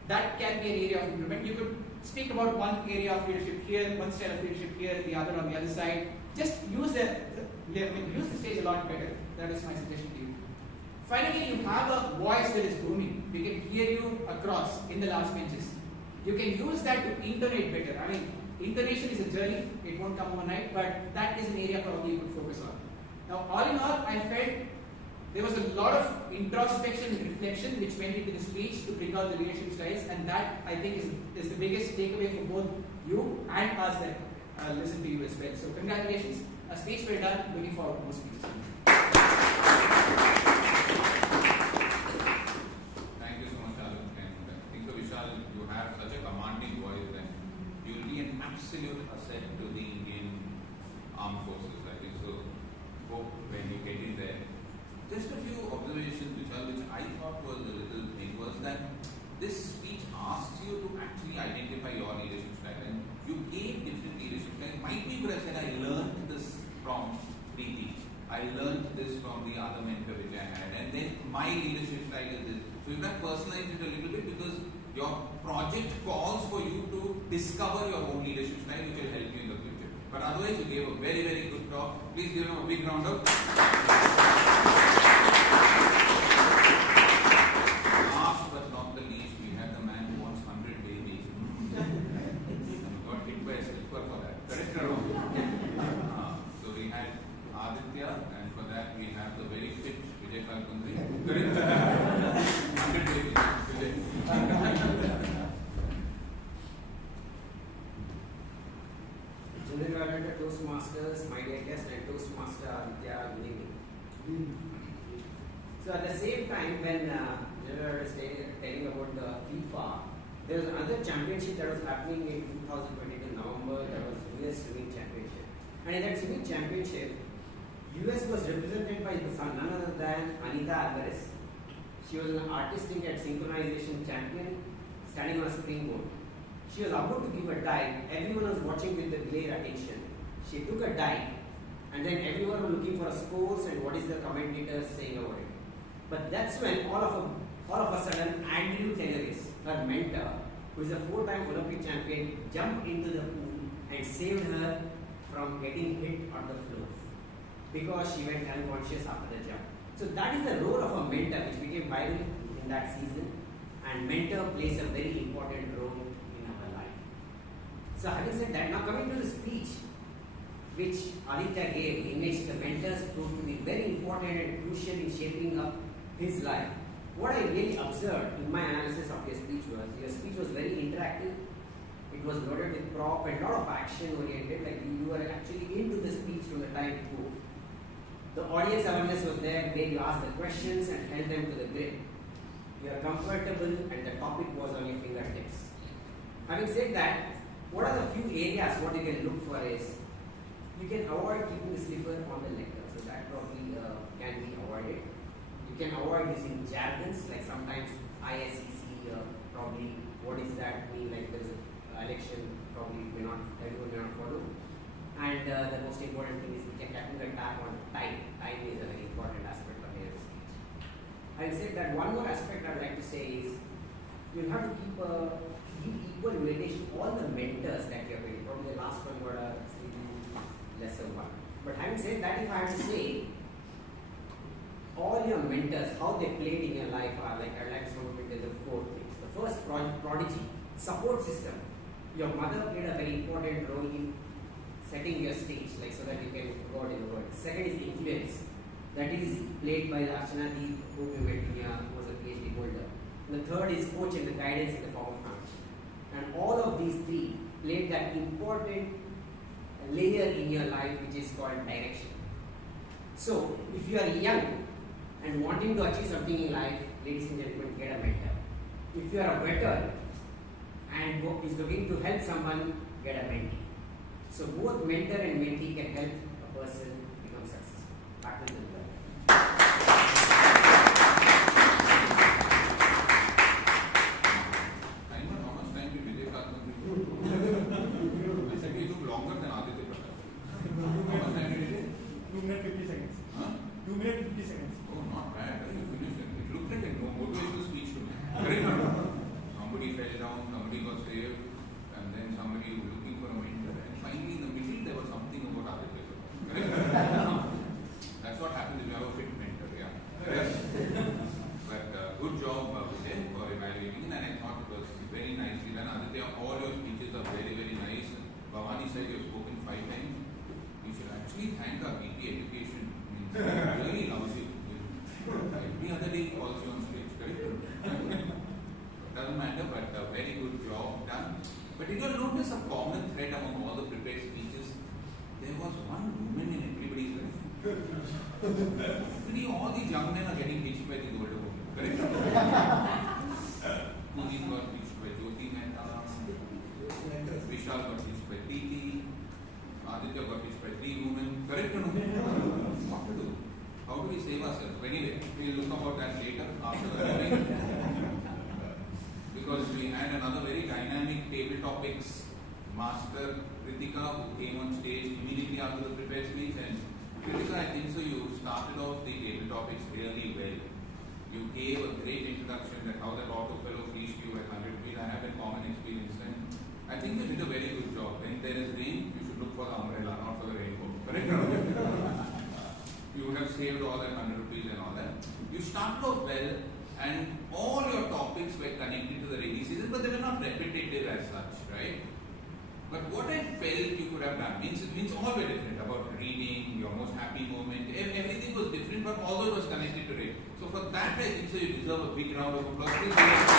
That can be an area of improvement. You could speak about one area of leadership here, one style of leadership here, the other on the other side. Just use the stage a lot better. That is my suggestion to you. Finally, you have a voice that is booming. We can hear you across in the last benches. You can use that to intonate better. I mean, intonation is a journey. It won't come overnight, but that is an area probably you could focus on. Now, all in all, I felt there was a lot of introspection and reflection which went into the speech to bring out the leadership styles, and that I think is the biggest takeaway for both you and us that listen to you as well. So congratulations, a speech well done. Looking forward to more speeches. Thank you so much, Alok. And I think so, Vishal, you have such a commanding voice and you'll be an absolute asset to the Indian Armed Forces. I think so. Hope when you get in there. Just a few observations, Vishal, which I thought was a little thing, was that this speech asks you to actually identify your leadership style, and you gave different leadership styles. Might be could have said, I learned this from Preeti, I learned this from the other mentor which I had, and then my leadership style is this. So you have personalized it a little bit because your project calls for you to discover your own leadership style, which will help you in the future. But otherwise, you gave a very, very good talk. Please give him a big round of applause. Last but not the least, we have the man who wants 100 babies. Got hit by a slipper for that. Correct or wrong? So we had Aditya, and for that we have the very fit Vijay Kalkundri. Correct? 100 babies. General Coordinator Toastmasters, my dear guest, and Toastmaster Aditya, good evening. So at the same time, when General was telling about the FIFA, there was another championship that was happening in 2022 November. That was US Swimming Championship, and in that swimming championship, US was represented by none other than Anita Alvarez. She was an artistic and synchronization champion, standing on a springboard. She was about to give a dive. Everyone was watching with the glare attention. She took a dive, and then everyone was looking for scores and what is the commentator saying about it. But that's when all of a sudden Andrew Taylor's, her mentor, who is a 4-time Olympic champion, jumped into the pool and saved her from getting hit on the floor because she went unconscious after the jump. So that is the role of a mentor, which became viral in that season. And mentor plays a very important role in our life. So having said that, now coming to the speech which Aditya gave, in which the mentors proved to be very important and crucial in shaping up his life. What I really observed in my analysis of your speech was very interactive. It was loaded with prop and a lot of action oriented, like you were actually into the speech from the time it moved. The audience awareness was there where you asked the questions and held them to the grip. You are comfortable and the topic was on your fingertips. Having said that, what are the few areas what you can look for is, you can avoid keeping the slipper on the lecture, so that probably can be avoided. You can avoid using jargons, like sometimes ISEC, probably what does that mean, like there is an election, probably everyone may not follow. And the most important thing is we can tackle the tap on time. Time is a very important aspect of your speech. Having said that, one more aspect I would like to say is, you'll have to give equal weightage to all the mentors that you have been. Probably the last one got a lesser one. But having said that, if I have to say, all your mentors, how they played in your life are like, I'd like to sum up it as the 4 things. The first, prodigy, support system. Your mother played a very important role in setting your stage, like so that you can go out in the world. Second is influence. That is played by the Archana Deep, who we met here, who was a PhD holder. And the third is coach and the guidance in the form of function. And all of these 3 played that important layer in your life which is called direction. So, if you are young and wanting to achieve something in life, ladies and gentlemen, get a mentor. If you are a veteran and is looking to help someone, get a mentee. So both mentor and mentee can help a person become successful. Back to the all these young men are getting pitched by the older women, correct? Puneet got pitched by Jyoti Mehta, Vishal got pitched by Preeti, Aditya got pitched by 3 women, correct or no? What to do? How do we save ourselves? Anyway, we'll look about that later after the hearing. Because we had another very dynamic table topics master, Kritika, who came on stage immediately after the prepared speech. And Kritika, I think so you started off the table topics really well. You gave a great introduction that how that auto fellow reached you at 100 feet. I have a common experience, and I think you did a very good job. When there is rain, you should look for the umbrella, not for the rainbow. Correct? You would have saved all that 100 rupees and all that. You started off well, and all your topics were connected to the rainy season, but they were not repetitive as such, right? But what I felt you could have done means all were different about reading, your most happy moment, everything was different, but all it was connected to it. So for that, I think so you deserve a big round of applause. Please give us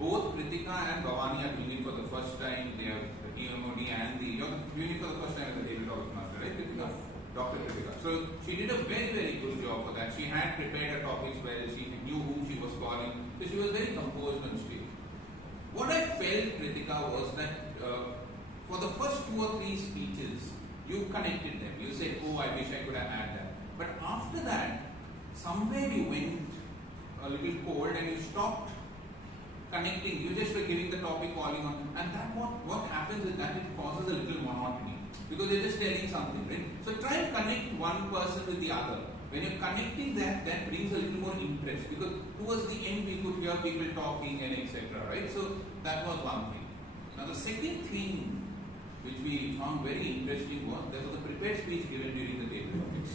both Kritika and Bhavani are doing it for the first time. They have the TMOD and you're doing it for the first time as a table Toastmaster, right, Kritika? Dr. Kritika. So she did a very, very good job for that. She had prepared her topics well. She knew whom she was calling. So she was very composed on stage. What I felt, Kritika, was that for the first 2 or 3 speeches, you connected them. You said, oh, I wish I could have had that. But after that, somewhere you went a little cold and you stopped connecting. You just were giving the topic, calling on, and that what happens is that it causes a little monotony because you're just telling something, right? So try and connect one person with the other. When you're connecting that brings a little more interest because towards the end we could hear people talking and etc. Right? So that was one thing. Now the second thing which we found very interesting was there was a prepared speech given during the table topics.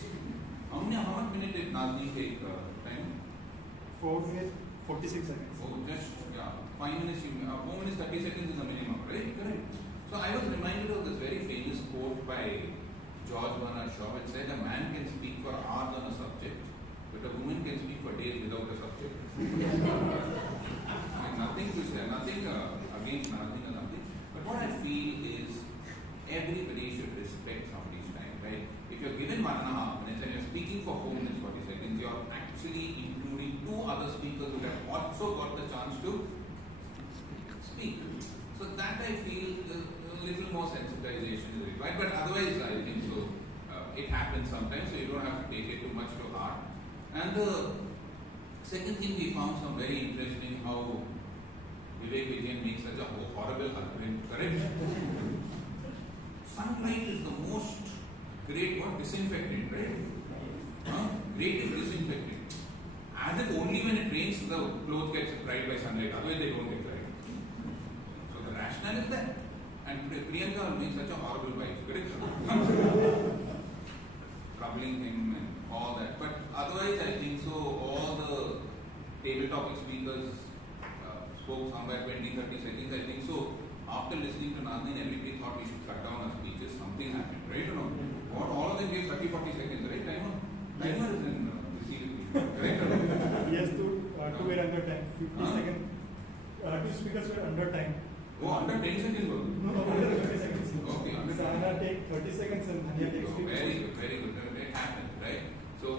How much minutes did Nazni take time? 4 minutes, 46 seconds. Oh, just 5 minutes. 4 minutes 30 seconds is the minimum, right? Correct. So I was reminded of this very famous quote by George Bernard Shaw, which said, "A man can speak for hours on a subject, but a woman can speak for days without a subject." Nothing to say, nothing against nothing or something. But what I feel is everybody should respect somebody's time, right? If you're given 1.5 minutes and you're speaking for 4 minutes 40 seconds, you're actually including 2 other speakers who have also got the chance to speak. So that I feel a little more sensitization is required. But otherwise, I think so. It happens sometimes, so you don't have to take it too much to heart. And the second thing we found some very interesting how Vivek Vijayan makes such a horrible husband, correct? Sunlight is the most great disinfectant, right? Great disinfectant. As if only when it rains the clothes gets dried by sunlight, otherwise they don't get dried. So the rationale is that. And Priyanka will make such a horrible wife, correct? Troubling him and all that. But otherwise I think so all the table topic speakers spoke somewhere 20-30 seconds. I think so after listening to Nandini, everybody thought we should cut down our speeches. Something happened, right? You know, what all of them gave 30-40 seconds, right? Timer is in correct? Yes, two were under time, 50 seconds. 2 speakers were under time. Oh, under 10 seconds? No, under 30 seconds. Okay, under Sana take 30 seconds and Hania takes 50 very seconds. good, very good. It happened, right? So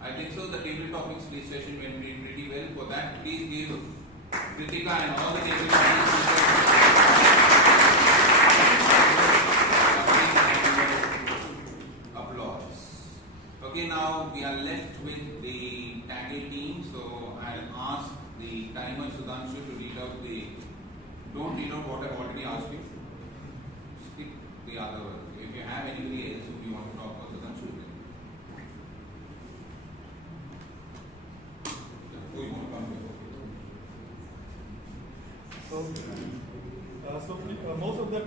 I think so the table topics speech session went pretty well. For that, please give Kritika and all the table topics applause. Okay, now we are left with the tackle team. So I'll ask the timer Sudhanshu to read out don't read out what I've already asked you. Skip the other one. If you have anybody else who you want to talk about, Sudhanshu, who you want to come with? Most of the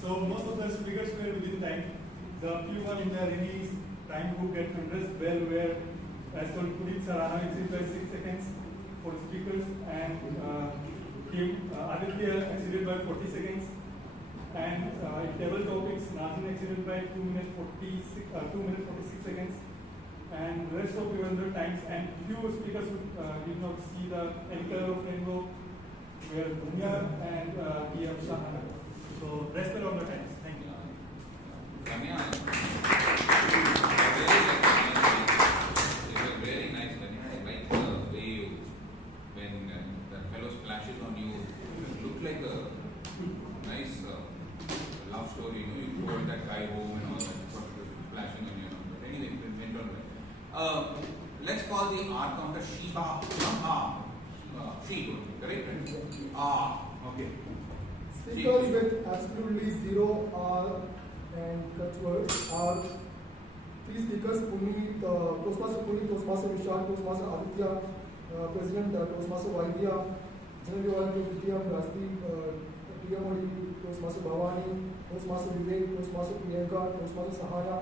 So most of the speakers were within time. The few one in the release time who get addressed well were as per Purit Sarana, exceeded by 6 seconds for speakers, and Aditya exceeded by 40 seconds. And in table topics, Nazin exceeded by 2 minutes 46 seconds. And the rest of the other times, and few speakers who did not see the anchor of rainbow were Dunya and P.M. Shahana. So rest are on the times. Thank you. Kanya, very nice, Kanya. I like the way you, when the fellow splashes on you, it looked like a nice love story. You know, you brought that guy home and all that, splashing on you. But anyway, it went on well. Let's call the R counter Shiba. She, correct? Okay. Speakers with absolutely 0 R and cut words are 3 speakers: Puneet, Toastmaster Puneet, Toastmaster Vishal, Toastmaster Aditya, President Toastmaster Vaidya, General Vidya, Rajdeep, PMOD, Toastmaster Bhavani, Toastmaster Vivek, Toastmaster Priyanka, Toastmaster Sahana,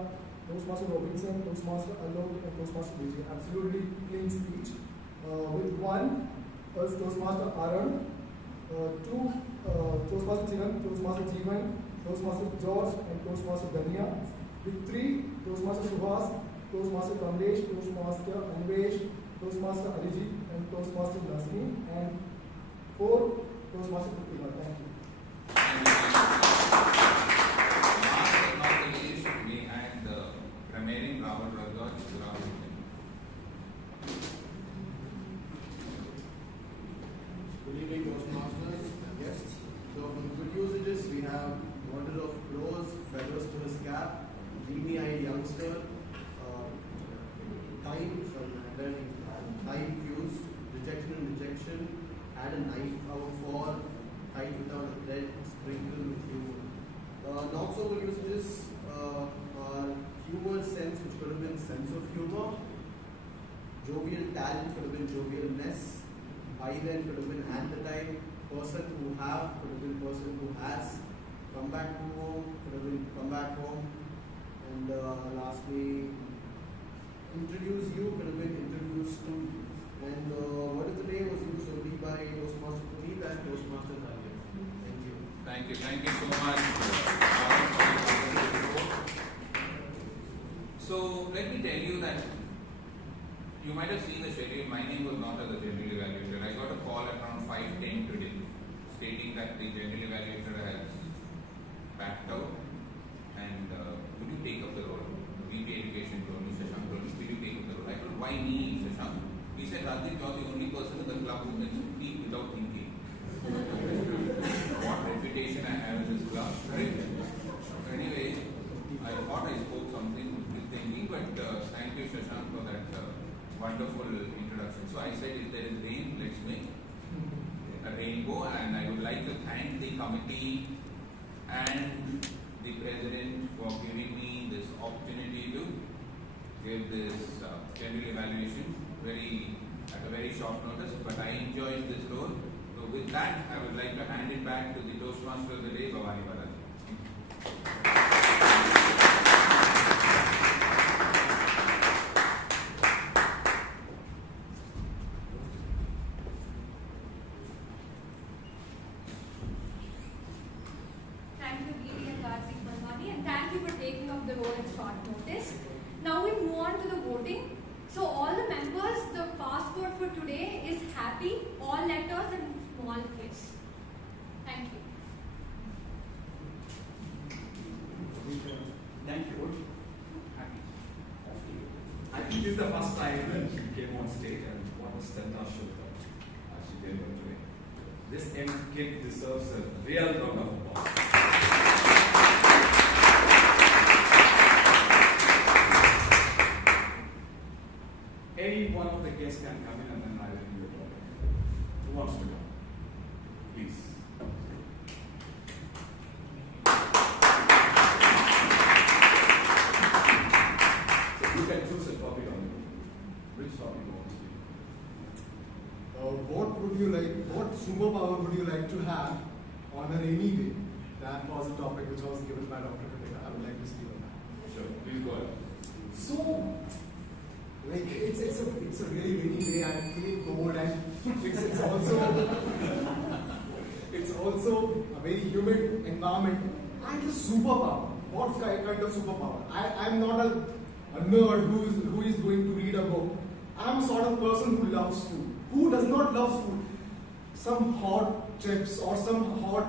Toastmaster Robinson, Toastmaster Alok, and Toastmaster Vijay. Absolutely clean speech. With 1 as Toastmaster Aaron, 2 Toastmaster Chiran, Toastmaster Jeevan, Toastmaster George, and Toastmaster Dania. With 3 Toastmaster Subhas, Toastmaster Kamlesh, Toastmaster Anvesh, Toastmaster Arijit, and Toastmaster Nasmi, and 4 Toastmaster Kritika. Thank you. We had Ramarin Rahul Rajaj. Rahul. Good evening, Toastmasters and guests. So, from good usages, we have model of clothes, feathers to his cap, dreamy-eyed youngster, time fused, rejection and rejection, had a knife out for, tight without a thread, sprinkled with humor. Not so good usages are humor sense, which could have been sense of humor, jovial talent could have been jovialness, by then could have been at the time, person who have could have been person who has, come back to home could have been come back home, and lastly, introduce you could have been introduced to, and what is the name was used only by Toastmaster Puneet and Toastmaster Daniel. Thank you. Thank you so much. So let me tell you that you might have seen the schedule. My name was not as a general evaluator. I got a call at around 5:10 today stating that the general evaluator has backed out and would you take up the role? The VP Education told me, Shashank told me, will you take up the role? I told, why me, Shashank? He said, Radhik, you're the only person in the club who can speak without thinking. What reputation I have in this club, right? Anyway, I thought I spoke something with thinking, but thank you, Shashank, for that wonderful introduction. So I said, if there is rain, let's make a rainbow, and I would like to thank the committee and the president for giving me this opportunity to give this general evaluation at a very short notice, but I enjoyed this role. So with that, I would like to hand it back to the Toastmaster of the day, Bhavani Balaji. Thank you, Giri and Karthik Balwani, and thank you for taking up the role at short notice. Now we move on to the voting. So all the members, the password for today is happy, all letters and small case. Thank you. Thank you. I think this is the first time that she came on stage and what Stella showed up she delivered today. This kid deserves a real round of applause. Any one of the guests can come in and then I will give you a topic. Who wants to come? Please. So you can choose a topic on which topic you want to speak. What superpower would you like to have on a rainy day? That was a topic which was given by Dr. Katika. I would like to speak on that. Sure, please go ahead. So, like it's a really rainy day. I'm feeling cold, and it's also a very humid environment. And a superpower. What kind of superpower? I'm not a nerd who is going to read a book. I'm a sort of person who loves food. Who does not love food? Some hot chips or some hot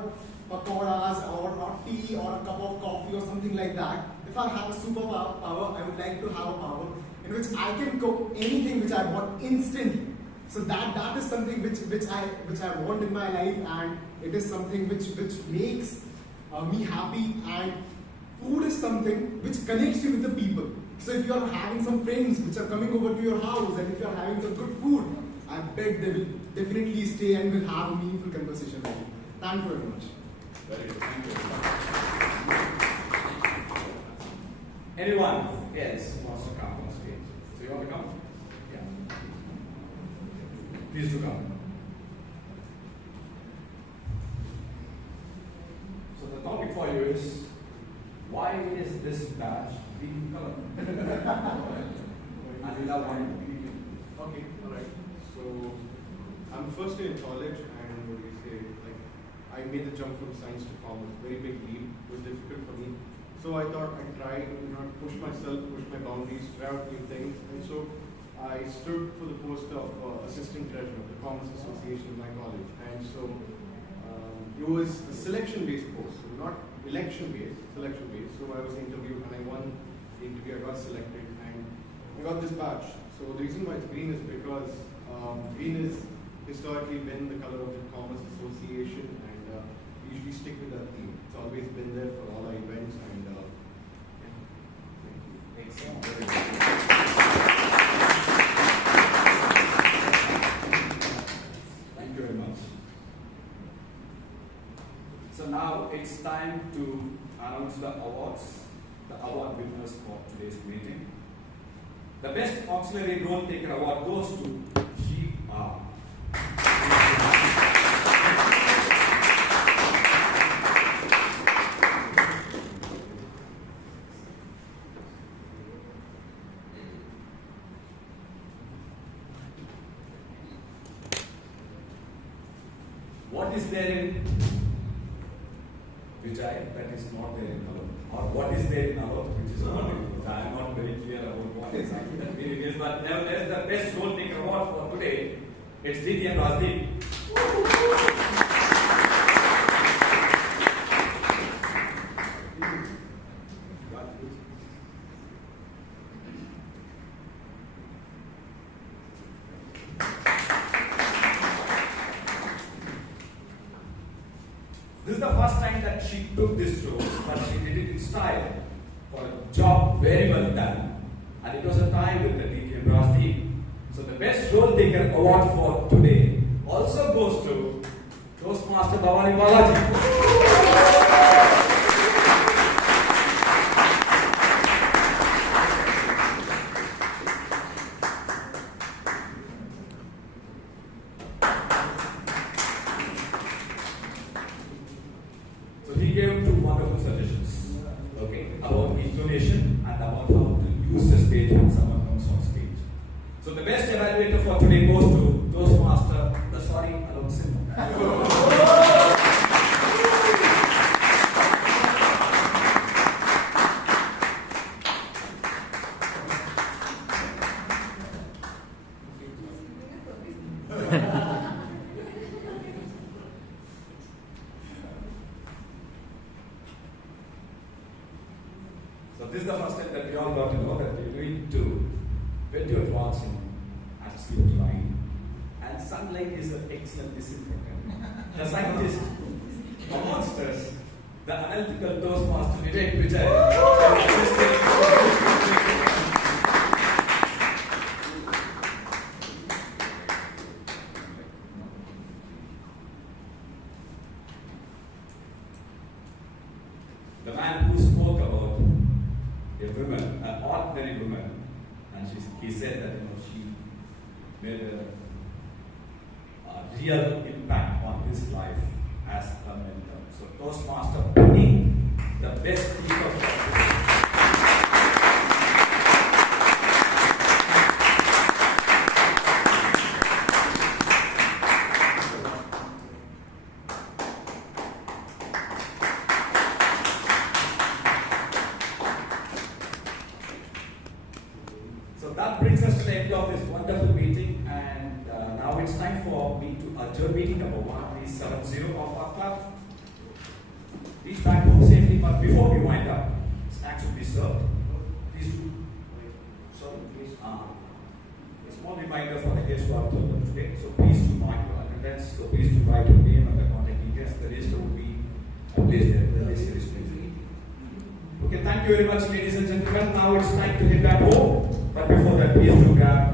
pakoras or tea or a cup of coffee or something like that. If I have a superpower, I would like to have a power in which I can cook anything which I want instantly. So that is something which I want in my life, and it is something which makes me happy. And food is something which connects you with the people. So if you are having some friends which are coming over to your house, and if you are having some good food, I bet they will definitely stay and will have a meaningful conversation with you. Thank you very much. Very good. Thank you. Anyone else wants to come on stage? So you want to come? Yeah. Please do come. So the topic for you is, why is this badge green color? And we have one. Okay, alright. So I'm first year in college, and what do you say, like, I made the jump from science to commerce. Very big leap. It was difficult for me. So I thought I'd try to push myself, push my boundaries, try out new things. And so I stood for the post of assistant treasurer of the Commerce Association in my college. And so it was a selection-based post, so not election-based, selection-based. So I was interviewed, and I won the interview. I got selected, and I got this badge. So the reason why it's green is because green is historically been the color of the Commerce Association, and we usually stick with that theme. It's always been there for all our events, and Thank you very much. So now it's time to announce the awards, the award winners for today's meeting. The Best Auxiliary Role Taker Award goes to G.R. What is there in Vijay that is not there in our? Or what is there in our which is not in Vijay? I am not very clear about what exactly that meaning is, but nevertheless, the Best Role Taker Award for today, it's Didi and Rajdeep. This is the first time that she took this role, but she did it in style for a job very well done. And it was a tie with the DTM Rajdeep. So the Best Role Taker Award for today also goes to Toastmaster Bhavani Balaji. So he gave two wonderful suggestions, okay, about intonation and about how to use the stage when someone comes on stage. So the best evaluator for today goes to Toastmaster, Alok Sinha. So this is the first time that we all got to know that we need to when you advance in absolute light. And sunlight is an excellent disinfectant. The scientist amongst us, the analytical Toastmaster Vivek Vijay. The man who spoke about a woman, an ordinary woman, and he said that she made a real impact on his life as a mentor. So Toastmaster winning the best speaker. So that brings us to the end of this wonderful meeting, and now it's time for me to adjourn meeting number 1370 of our club. Reach back home safely, but before we wind up, snacks will be served. Please do. Sorry, please. A small reminder for the guests who are told today. So please do mark your attendance. So please do write your name and the contact details. The register will be placed there. The register is placed. Okay, thank you very much, ladies and gentlemen. Now it's time to head back home. But before that, please do grab